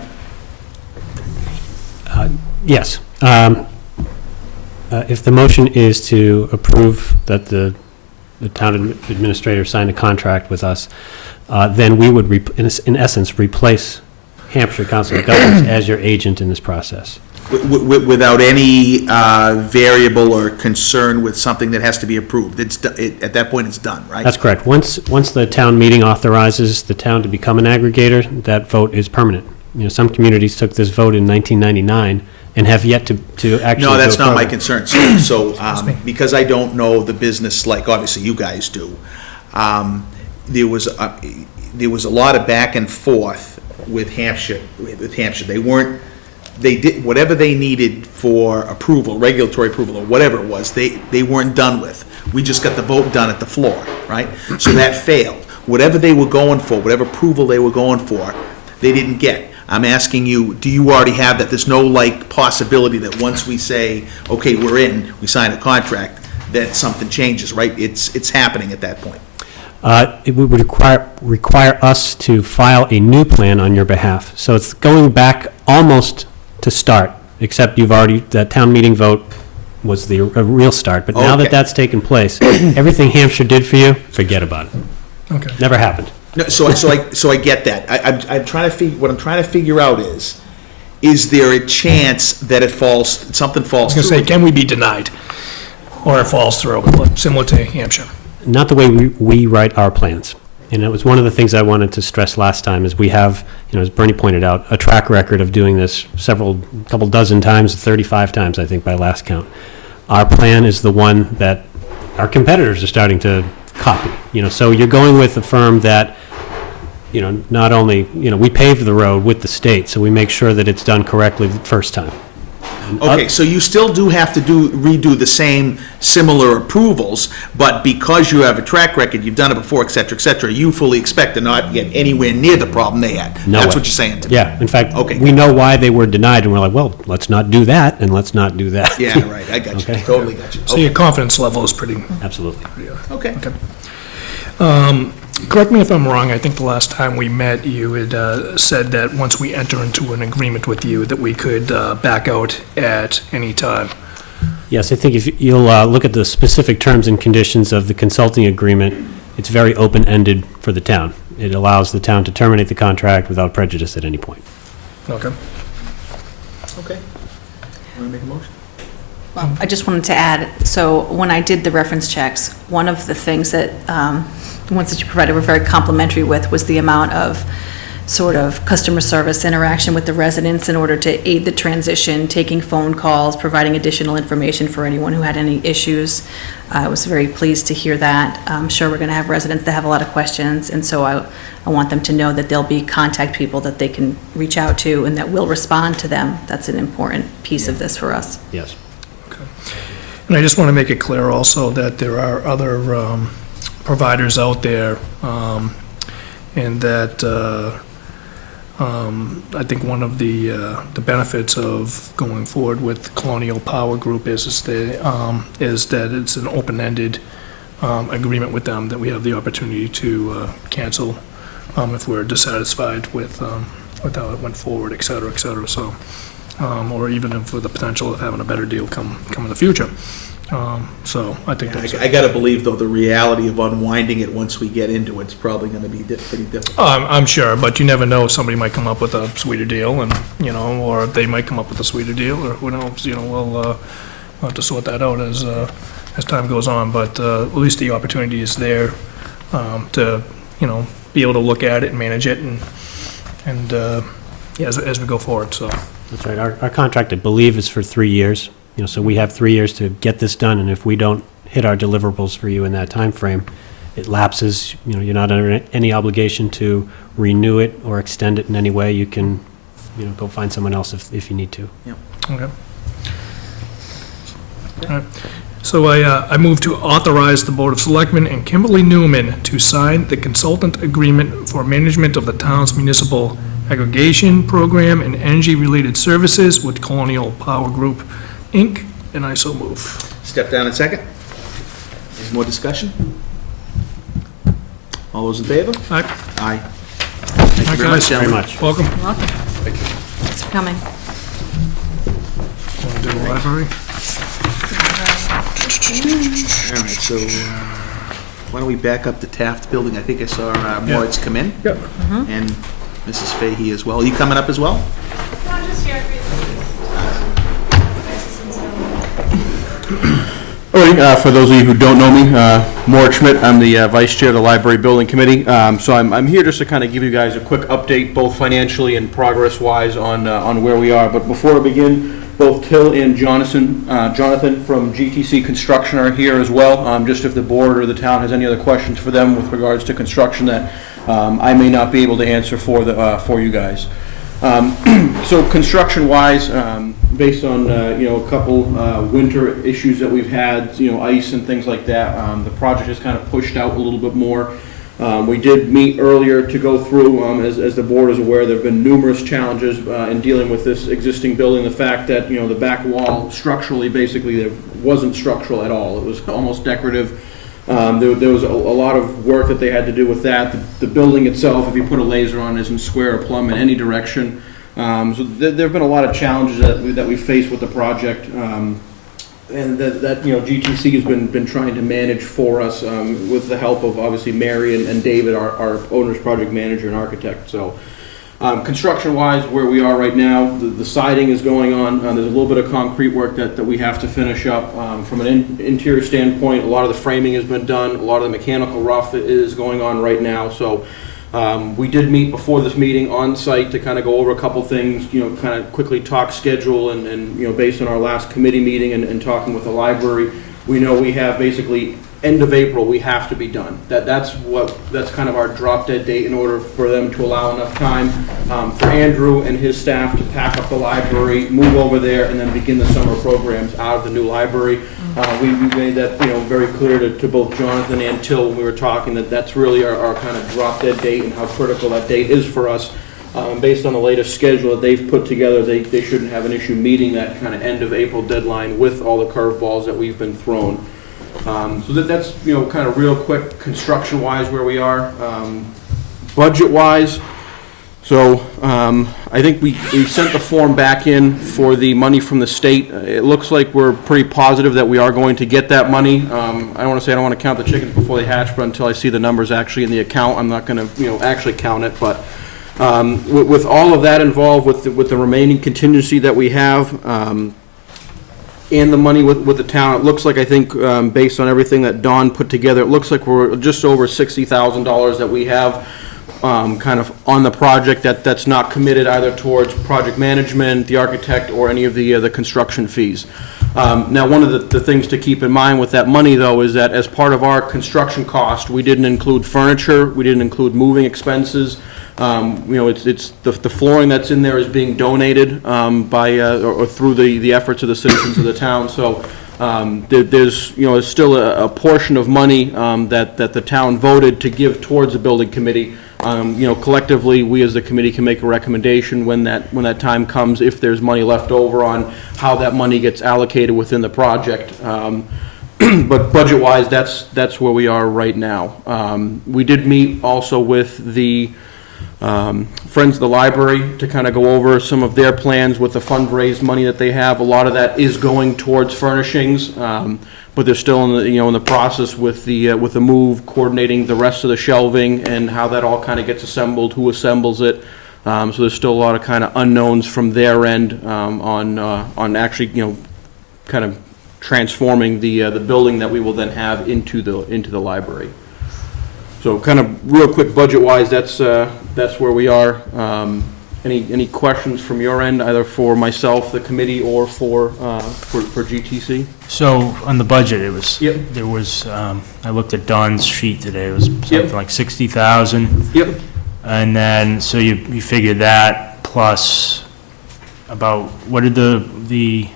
Yes. If the motion is to approve that the town administrator signed a contract with us, then we would, in essence, replace Hampshire Council of Governments as your agent in this process. Without any variable or concern with something that has to be approved. At that point, it's done, right? That's correct. Once the town meeting authorizes the town to become an aggregator, that vote is permanent. You know, some communities took this vote in 1999 and have yet to actually. No, that's go not my forward. concern. So because I don't know the business like obviously you guys do, there was a lot of back and forth with Hampshire. They did whatever they needed for approval, regulatory approval, or whatever it was, they weren't done with. We just got the vote done at the floor, right? So that failed. Whatever they were going for, whatever approval they were going for, they didn't get. I'm asking you, do you already have that? There's no possibility that once we say, okay, we're in, we sign a contract, that something changes, right? It's happening at that point. It would require us to file a new plan on your behalf. So it's going back almost to start, except that town meeting vote was a real start. But now Okay. that that's taken place, everything Hampshire did for you, forget about it. Okay. Never happened. No, so I get that. I'm trying to figure, what I'm trying to figure out is there a chance that something I falls was through? going to say, can we be denied? Or it falls through, similar to Hampshire? Not the way we write our plans. And it was one of the things I wanted to stress last time, is we have, as Bernie pointed out, a track record of doing this couple dozen times, 35 times, I think, by last count. Our plan is the one that our competitors are starting to copy. So you're going with a firm that, not only, we paved the road with the state, so we make sure that it's done correctly the first time. Okay, so you still do have to redo the same similar approvals, but because you have a track record, you've done it before, et cetera, you fully expect to not get anywhere near the problem they had. No That's way. what you're saying to me. Yeah, in fact, Okay. we know why they were denied, and we're like, well, let's not do that, and let's not do that. Yeah, right, I got you, Okay. totally got you. So your confidence level is pretty, Absolutely. Okay. correct me if I'm wrong, I think the last time we met, you had said that once we enter into an agreement with you, that we could back out at any time. Yes, I think if you'll look at the specific terms and conditions of the consulting agreement, it's very open-ended for the town. It allows the town to terminate the contract without prejudice at any point. Okay. Okay. Want to make a motion? I just wanted to add, so when I did the reference checks, one of the things that, the ones that you provided were very complimentary with was the amount of sort of customer service interaction with the residents in order to aid the transition, taking phone calls, providing additional information for anyone who had any issues. I was very pleased to hear that. I'm sure we're going to have residents that have a lot of questions, and so I want them to know that there'll be contact people that they can reach out to and that will respond to them. That's an important piece of this for us. Yes. And I just want to make it clear also that there are other providers out there, and that I think one of the benefits of going forward with Colonial Power Group is that it's an open-ended agreement with them, that we have the opportunity to cancel if we're dissatisfied with how it went forward, et cetera, so, or even if with the potential of having a better deal come in the future. So I think that's. I gotta believe, though, the reality of unwinding it once we get into it's probably gonna be pretty difficult. I'm sure, but you never know, somebody might come up with a sweeter deal, and, or they might come up with a sweeter deal, or who knows, we'll have to sort that out as time goes on, but at least the opportunity is there to, be able to look at it and manage it, and as we go forward, so. That's right. Our contract, I believe, is for 3 years. So we have 3 years to get this done, and if we don't hit our deliverables for you in that time frame, it lapses. You're not under any obligation to renew it or extend it in any way. You can, go find someone else if you need to. Okay. All right. So I move to authorize the Board of Selectmen and Kimberly Newman to sign the consultant agreement for management of the town's municipal aggregation program and energy-related services with Colonial Power Group, Inc., and I so move. Step down in second. Any more discussion? All those in favor? Aye. Aye. Thank you very much, Very gentlemen. much. Welcome. Welcome. Thanks for coming. Want to do the library? All right, so why don't we back up to Taft Building? I think I saw Moritz come in. Yep. And Mrs. Fahey as well. Are you coming up as well? All right, for those of you who don't know me, Mort Schmidt, I'm the Vice Chair of the Library Building Committee. So I'm here just to kind of give you guys a quick update, both financially and progress-wise on where we are. But before I begin, both Till and Jonathan from GTC Construction are here as well, just if the board or the town has any other questions for them with regards to construction that I may not be able to answer for you guys. So construction-wise, based on, a couple winter issues that we've had, ice and things like that, the project has kind of pushed out a little bit more. We did meet earlier to go through, as the board is aware, there have been numerous challenges in dealing with this existing building. The fact that, the back wall structurally, basically, there wasn't structural at all. It was almost decorative. There was a lot of work that they had to do with that. The building itself, if you put a laser on, isn't square or plumb in any direction. So there have been a lot of challenges that we faced with the project, and that GTC has been trying to manage for us with the help of obviously Mary and David, our owner's project manager and architect. So construction-wise, where we are right now, the siding is going on. There's a little bit of concrete work that we have to finish up. From an interior standpoint, a lot of the framing has been done. A lot of the mechanical rough is going on right now. So we did meet before this meeting on site to kind of go over a couple things, kind of quickly talk schedule and based on our last committee meeting and talking with the library, we know we have basically end of April, we have to be done. That's kind of our drop dead date in order for them to allow enough time for Andrew and his staff to pack up the library, move over there, and then begin the summer programs out of the new library. We made that very clear to both Jonathan and Till when we were talking that's really our kind of drop dead date and how critical that date is for us. Based on the latest schedule that they've put together, they shouldn't have an issue meeting that kind of end of April deadline with all the curveballs that we've been thrown. So that's kind of real quick construction-wise where we are. Budget-wise, so I think we sent the form back in for the money from the state. It looks like we're pretty positive that we are going to get that money. I don't want to count the chickens before they hatch, but until I see the numbers actually in the account, I'm not going to actually count it. But with all of that involved, with the remaining contingency that we have, and the money with the town, it looks like, I think, based on everything that Don put together, it looks like we're just over $60,000 that we have kind of on the project that's not committed either towards project management, the architect, or any of the construction fees. Now, one of the things to keep in mind with that money, though, is that as part of our construction cost, we didn't include furniture, we didn't include moving expenses. It's the flooring that's in there is being donated by or through the efforts of the citizens of the town. So there's still a portion of money that the town voted to give towards the building committee. Collectively, we as the committee can make a recommendation when that time comes, if there's money left over, on how that money gets allocated within the project. But budget-wise, that's where we are right now. We did meet also with the Friends of the Library to kind of go over some of their plans with the fundraised money that they have. A lot of that is going towards furnishings, but they're still in the process with the move, coordinating the rest of the shelving and how that all kind of gets assembled, who assembles it. So there's still a lot of kind of unknowns from their end on actually kind of transforming the building that we will then have into the library. So kind of real quick budget-wise, that's where we are. Any questions from your end, either for myself, the committee, or for GTC? So on the budget, it was, Yep. there was, I looked at Don's sheet today, it was Yep. something like 60,000. Yep. And then, so you figured that plus about, what did the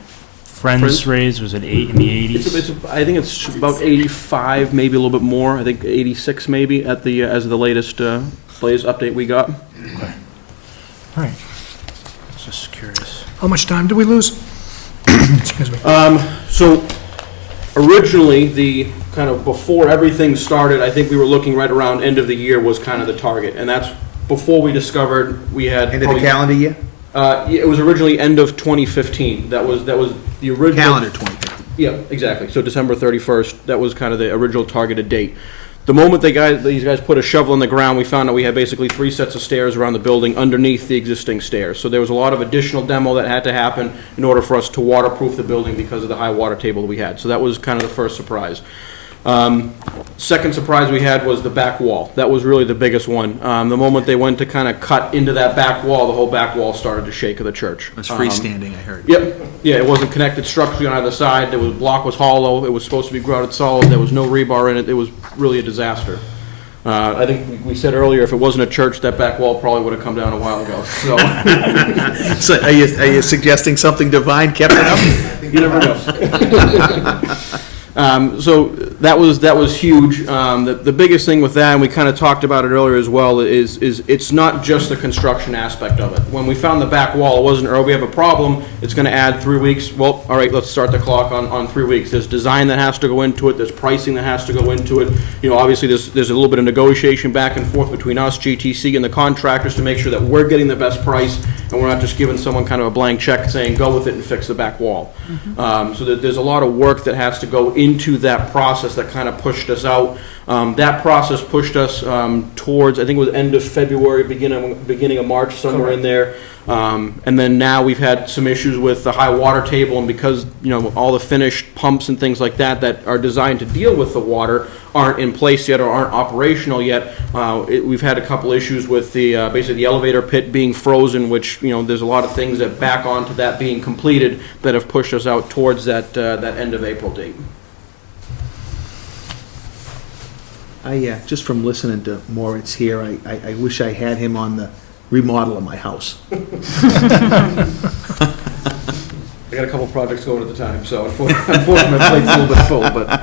Friends Friends? raise? Was it in the 80s? I think it's about 85, maybe a little bit more. I think 86 maybe at the as of the latest update we got. Okay. All right. Just curious. How much time do we lose? Excuse me. So originally, the kind of before everything started, I think we were looking right around end of the year was kind of the target, and that's before we discovered we had End of the calendar year? It was originally end of 2015. That was the original Calendar 2015. Yeah, exactly. So December 31st, that was kind of the original targeted date. The moment these guys put a shovel in the ground, we found out we had basically 3 sets of stairs around the building underneath the existing stairs. So there was a lot of additional demo that had to happen in order for us to waterproof the building because of the high water table that we had. So that was kind of the first surprise. Second surprise we had was the back wall. That was really the biggest one. The moment they went to kind of cut into that back wall, the whole back wall started to shake of the church. It's freestanding, I heard. Yep. Yeah, it wasn't connected structurally on either side. The block was hollow. It was supposed to be grouted solid. There was no rebar in it. It was really a disaster. I think we said earlier, if it wasn't a church, that back wall probably would have come down a while ago. So, So are you suggesting something divine kept it up? you never know. So that was huge. The biggest thing with that, and we kind of talked about it earlier as well, is it's not just the construction aspect of it. When we found the back wall, it wasn't, we have a problem, it's going to add 3 weeks. Well, all right, let's start the clock on 3 weeks. There's design that has to go into it. There's pricing that has to go into it. You know, obviously there's a little bit of negotiation back and forth between us, GTC, and the contractors to make sure that we're getting the best price and we're not just giving someone kind of a blank check saying go with it and fix the back wall. So there's a lot of work that has to go into that process that kind of pushed us out. That process pushed us towards, I think it was end of February, beginning of March, somewhere in there. And then now we've had some issues with the high water table, and because, you know, all the finished pumps and things like that that are designed to deal with the water aren't in place yet or aren't operational yet, we've had a couple issues with the basically the elevator pit being frozen, which, you know, there's a lot of things that back onto that being completed that have pushed us out towards that end of April date. Just from listening to Moritz here, I wish I had him on the remodel of my house. I got a couple projects going at the time, so unfortunately my plate's a little bit full, but.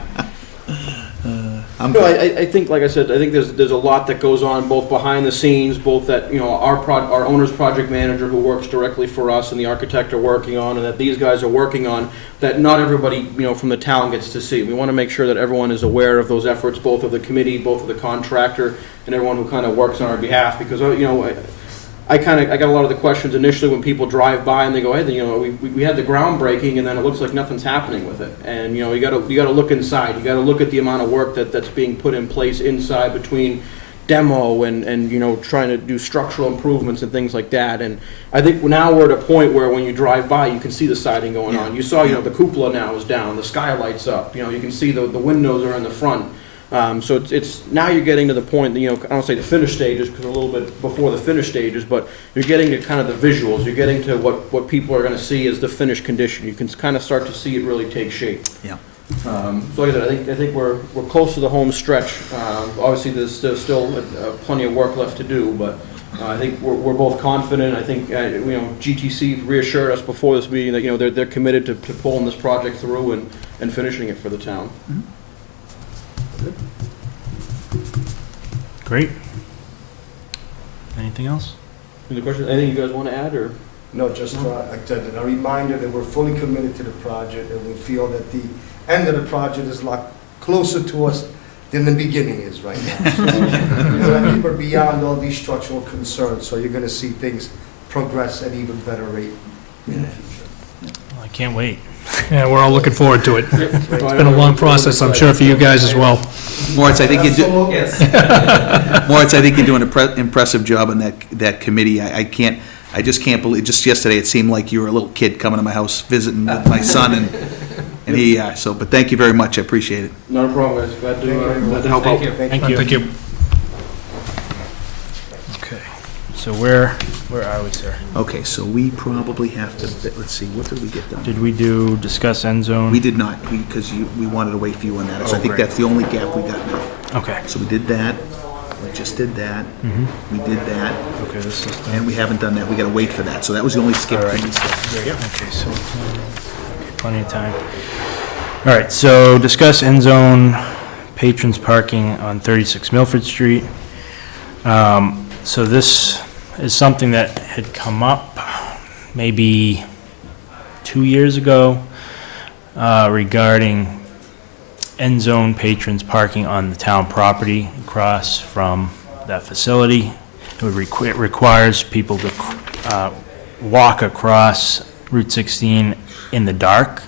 No, I think, like I said, I think there's a lot that goes on both behind the scenes, both that, you know, our owner's project manager who works directly for us and the architect are working on, and that these guys are working on, that not everybody, you know, from the town gets to see. We want to make sure that everyone is aware of those efforts, both of the committee, both of the contractor, and everyone who kind of works on our behalf, because, you know, I got a lot of the questions initially when people drive by and they go, hey, you know, we had the groundbreaking and then it looks like nothing's happening with it. And, you know, you got to look inside. You got to look at the amount of work that's being put in place inside between demo and you know, trying to do structural improvements and things like that. And I think now we're at a point where when you drive by, you can see the siding going on. You saw, you know, the cupola now is down, the skylight's up. You know, you can see the windows are in the front. So it's now you're getting to the point, you know, I don't say the finished stages because we're a little bit before the finished stages, but you're getting to kind of the visuals. You're getting to what people are going to see as the finished condition. You can kind of start to see it really take shape. Yeah. So like I said, I think we're close to the home stretch. Obviously, there's still plenty of work left to do, but I think we're both confident. I think you know, GTC reassured us before this meeting that, you know, they're committed to pulling this project through and finishing it for the town. Mm-hmm. Great. Anything else? Any questions? Anything you guys want to add, or? No, just a reminder that we're fully committed to the project, and we feel that the end of the project is a lot closer to us than the beginning is right now. So, I think we're beyond all these structural concerns, so you're going to see things progress at even better rate in the future. Well, I can't wait. Yeah, we're all looking forward to it. It's been a long process, I'm sure, for you guys as well. Moritz, I think Moritz, I think you're doing an impressive job on that committee. I just can't believe, just yesterday, it seemed like you were a little kid coming to my house visiting with my son, and he, but thank you very much, I appreciate it. Not a problem, guys. Glad to help out. Thank you. Okay. So where are we, sir? Okay, so we probably have to, let's see, what did we get done? Did we discuss end zone? We did not, because we wanted to wait for you on that, so I think great. that's the only gap we got now. Okay. So we did that, we just did that, we did that, Okay, this is done. and we haven't done that, we gotta wait for that, so that was the only skip All right. thing we skipped. Okay, so plenty of time. All right, so discuss end zone patrons parking on 36 Milford Street. So this is something that had come up maybe 2 years ago regarding end zone patrons parking on the town property across from that facility. It requires people to walk across Route 16 in the dark.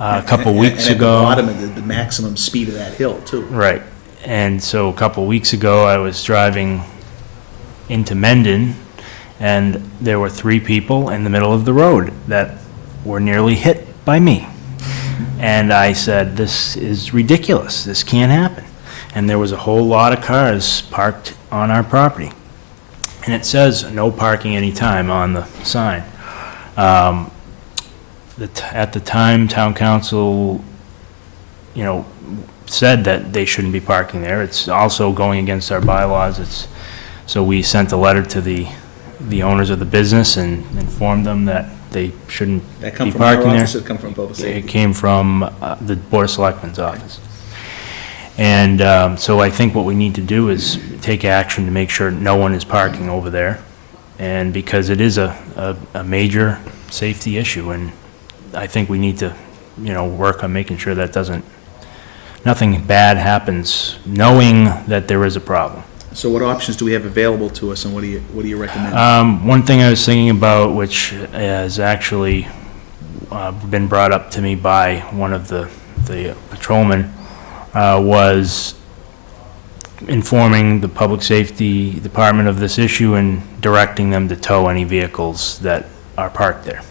A couple weeks And ago. at the bottom of the maximum speed of that hill, too. Right. And so a couple weeks ago, I was driving into Mendon, and there were 3 people in the middle of the road that were nearly hit by me. And I said, this is ridiculous. This can't happen. And there was a whole lot of cars parked on our property. And it says, no parking anytime on the sign. At the time, town council, said that they shouldn't be parking there. It's also going against our bylaws. So we sent a letter to the owners of the business and informed them that they shouldn't That come be from our parking there. office, or come from public safety? It came from the Board of Selectmen's office. And so I think what we need to do is take action to make sure no one is parking over there. And because it is a major safety issue, and I think we need to, work on making sure that nothing bad happens, knowing that there is a problem. So what options do we have available to us, and what do you recommend? One thing I was thinking about, which has actually been brought up to me by one of the patrolmen, was informing the Public Safety Department of this issue and directing them to tow any vehicles that are parked there.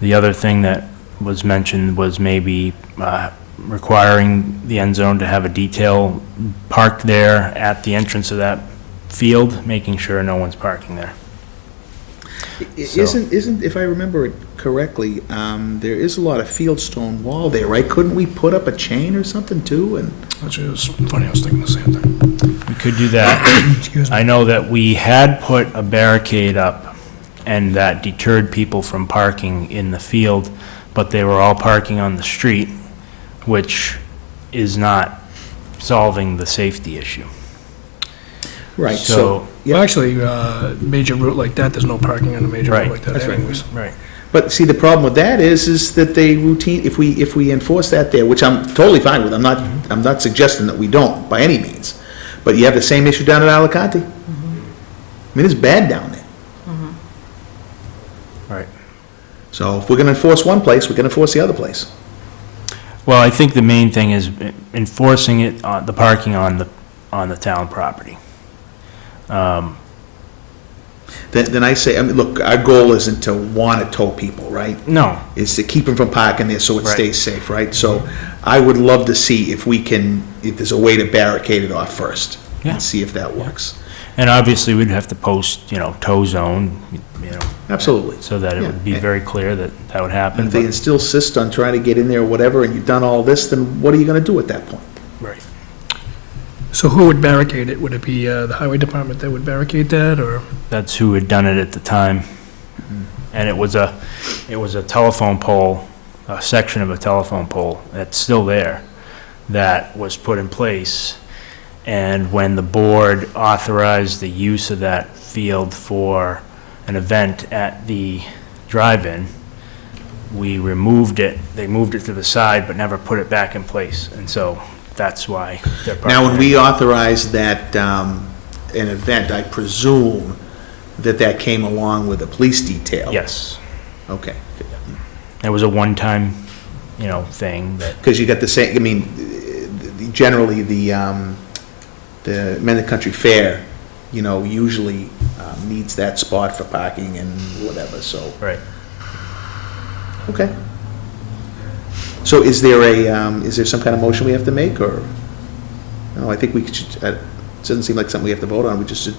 The other thing that was mentioned was maybe requiring the end zone to have a detail parked there at the entrance of that field, making sure no one's parking there. Isn't, if I remember it correctly, there is a lot of fieldstone wall there, right? Couldn't we put up a chain or something too? And Which is funny, I was thinking the same thing. We could do that. Excuse me. I know that we had put a barricade up, and that deterred people from parking in the field, but they were all parking on the street, which is not solving the safety issue. Right, So, Well, actually, major route like that, there's no parking on a major route Right. like that That's right. anyways. right. But see, the problem with that is that they routine, if we enforce that there, which I'm totally fine with, I'm not suggesting that we don't, by any means. But you have the same issue down at Alicante. I mean, it's bad down there. Right. So if we're gonna enforce one place, we can enforce the other place. Well, I think the main thing is enforcing it, the parking on the town property. Then I say, I mean, look, our goal isn't to wanna tow people, right? No, Is to keep them from parking there so it Right. stays safe, right? So I would love to see if there's a way to barricade it off first. Yeah. And see if that works. and obviously we'd have to post, tow zone, Absolutely. so that it would Yeah. be very clear that that would And happen. if they but- still insist on trying to get in there or whatever, and you've done all this, then what are you gonna do at that point? Right. So who would barricade it? Would it be the highway department that would barricade that, or? That's who had done it at the time. And it was a telephone pole, a section of a telephone pole that's still there, that was put in place. And when the board authorized the use of that field for an event at the drive-in, we removed it, they moved it to the side, but never put it back in place. And so that's why they're parked Now, when there. we authorized that, an event, I presume that came along with a police detail? Yes, Okay. it was a one-time, thing that, Because you got the same, I mean, generally, the Mendon Country Fair, usually needs that spot for parking and whatever, so. right. Okay. So is there some kind of motion we have to make, or? No, I think we should, it doesn't seem like something we have to vote on, we just should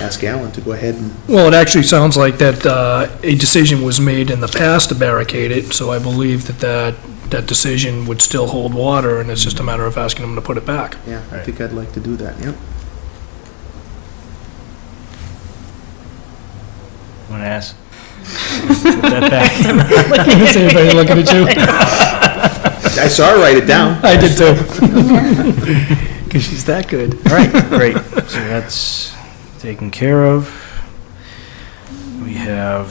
ask Alan to go ahead and, Well, it actually sounds like that a decision was made in the past to barricade it, so I believe that decision would still hold water, and it's just a matter of asking them to put it back. yeah, I Right. think I'd like to do that, yep. Want to ask? Put that back. Is anybody looking at you? I saw her write it down. I did too. Because she's that good. All right, great. So that's taken care of. We have,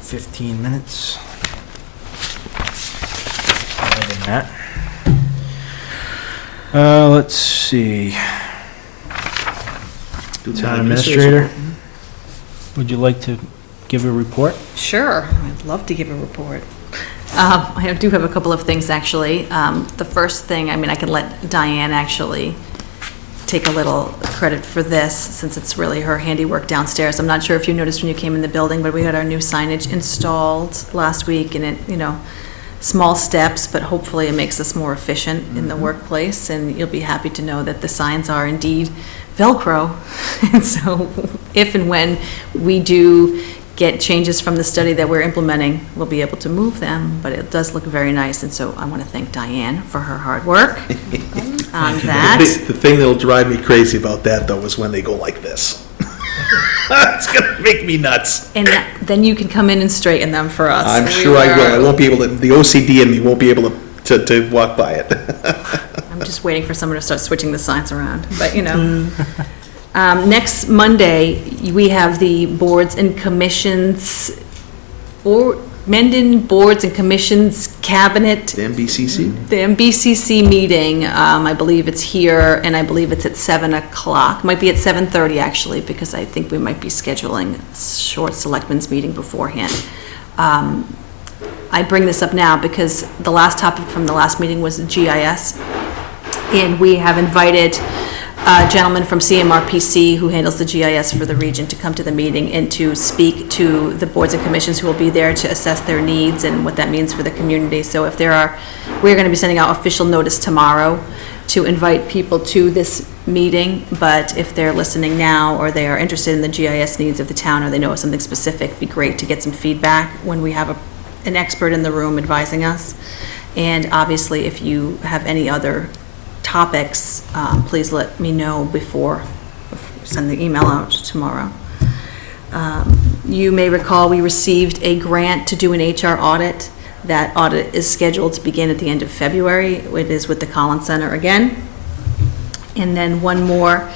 15 minutes? More than that. Let's see. Do Town administrator, would you like to give a report? Sure, I'd love to give a report. I do have a couple of things, actually. The first thing, I mean, I can let Diane actually take a little credit for this, since it's really her handiwork downstairs. I'm not sure if you noticed when you came in the building, but we had our new signage installed last week, and it, small steps, but hopefully it makes us more efficient in the workplace, and you'll be happy to know that the signs are indeed Velcro. And so if and when we do get changes from the study that we're implementing, we'll be able to move them, but it does look very nice, and so I want to thank Diane for her hard work on that. The thing that'll drive me crazy about that, though, is when they go like this. It's gonna make me nuts. And then you can come in and straighten them for us. I'm sure I will. I won't be able to, the OCD in me won't be able to walk by it. I'm just waiting for someone to start switching the signs around, but next Monday, we have the boards and commissions, or Mendon Boards and Commissions Cabinet. The MBCC? The MBCC meeting, I believe it's here, and I believe it's at 7 o'clock. Might be at 7:30, actually, because I think we might be scheduling a short selectmen's meeting beforehand. I bring this up now because the last topic from the last meeting was GIS, and we have invited a gentleman from CMRPC who handles the GIS for the region to come to the meeting and to speak to the boards and commissions who will be there to assess their needs and what that means for the community. So if we're going to be sending out official notice tomorrow to invite people to this meeting, but if they're listening now or they are interested in the GIS needs of the town or they know of something specific, it'd be great to get some feedback when we have an expert in the room advising us. And obviously, if you have any other topics, please let me know before send the email out tomorrow. You may recall we received a grant to do an HR audit. That audit is scheduled to begin at the end of February. It is with the Collins Center again. And then one more,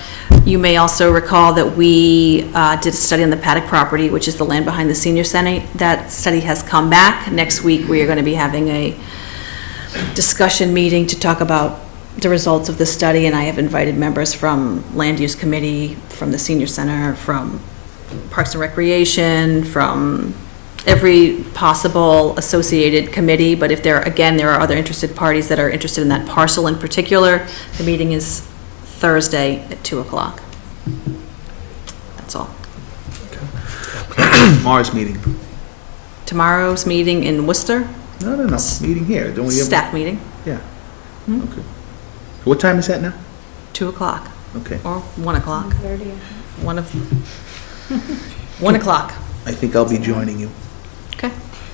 you may also recall that we did a study on the Paddock property, which is the land behind the senior center. That study has come back. Next week, we are going to be having a discussion meeting to talk about the results of the study, and I have invited members from Land Use Committee, from the Senior Center, from Parks and Recreation, from every possible associated committee, but if there are other interested parties that are interested in that parcel in particular, the meeting is Thursday at 2 o'clock. That's all. Tomorrow's meeting. Tomorrow's meeting in Worcester? No, meeting here. Don't we have? Staff meeting, Yeah. Okay. What time is that now? 2 o'clock, Okay. or 1 o'clock. 30. 1 o'clock. I think I'll be joining you. Okay.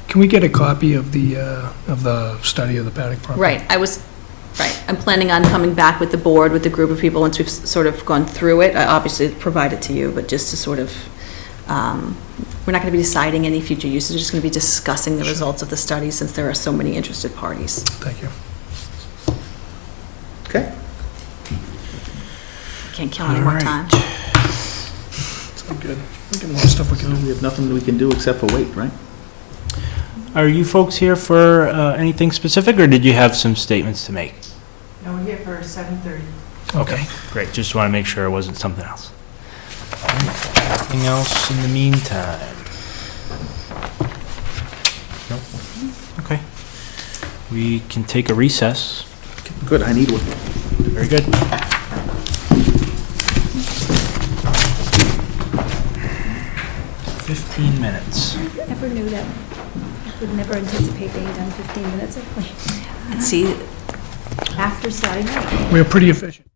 Can we get a copy of the study of the Paddock property? Right, I'm planning on coming back with the board, with the group of people, once we've sort of gone through it. I obviously provide it to you, but just to sort of, we're not going to be deciding any future uses, we're just going to be discussing the results of the study since there are so many interested parties. Thank you. Okay. Can't kill any more time. It's all good. We got a lot of stuff we can do. We have nothing we can do except for wait, right? Are you folks here for anything specific, or did you have some statements to make? No, we're here for 7:30. Okay, great. Just want to make sure it wasn't something else. All right. Anything else in the meantime? Nope. Okay. We can take a recess. Good, I need one. Very good. $15 minutes. I never knew that. I would never anticipate being done 15 minutes early. And see, After Saturday night. We're pretty efficient.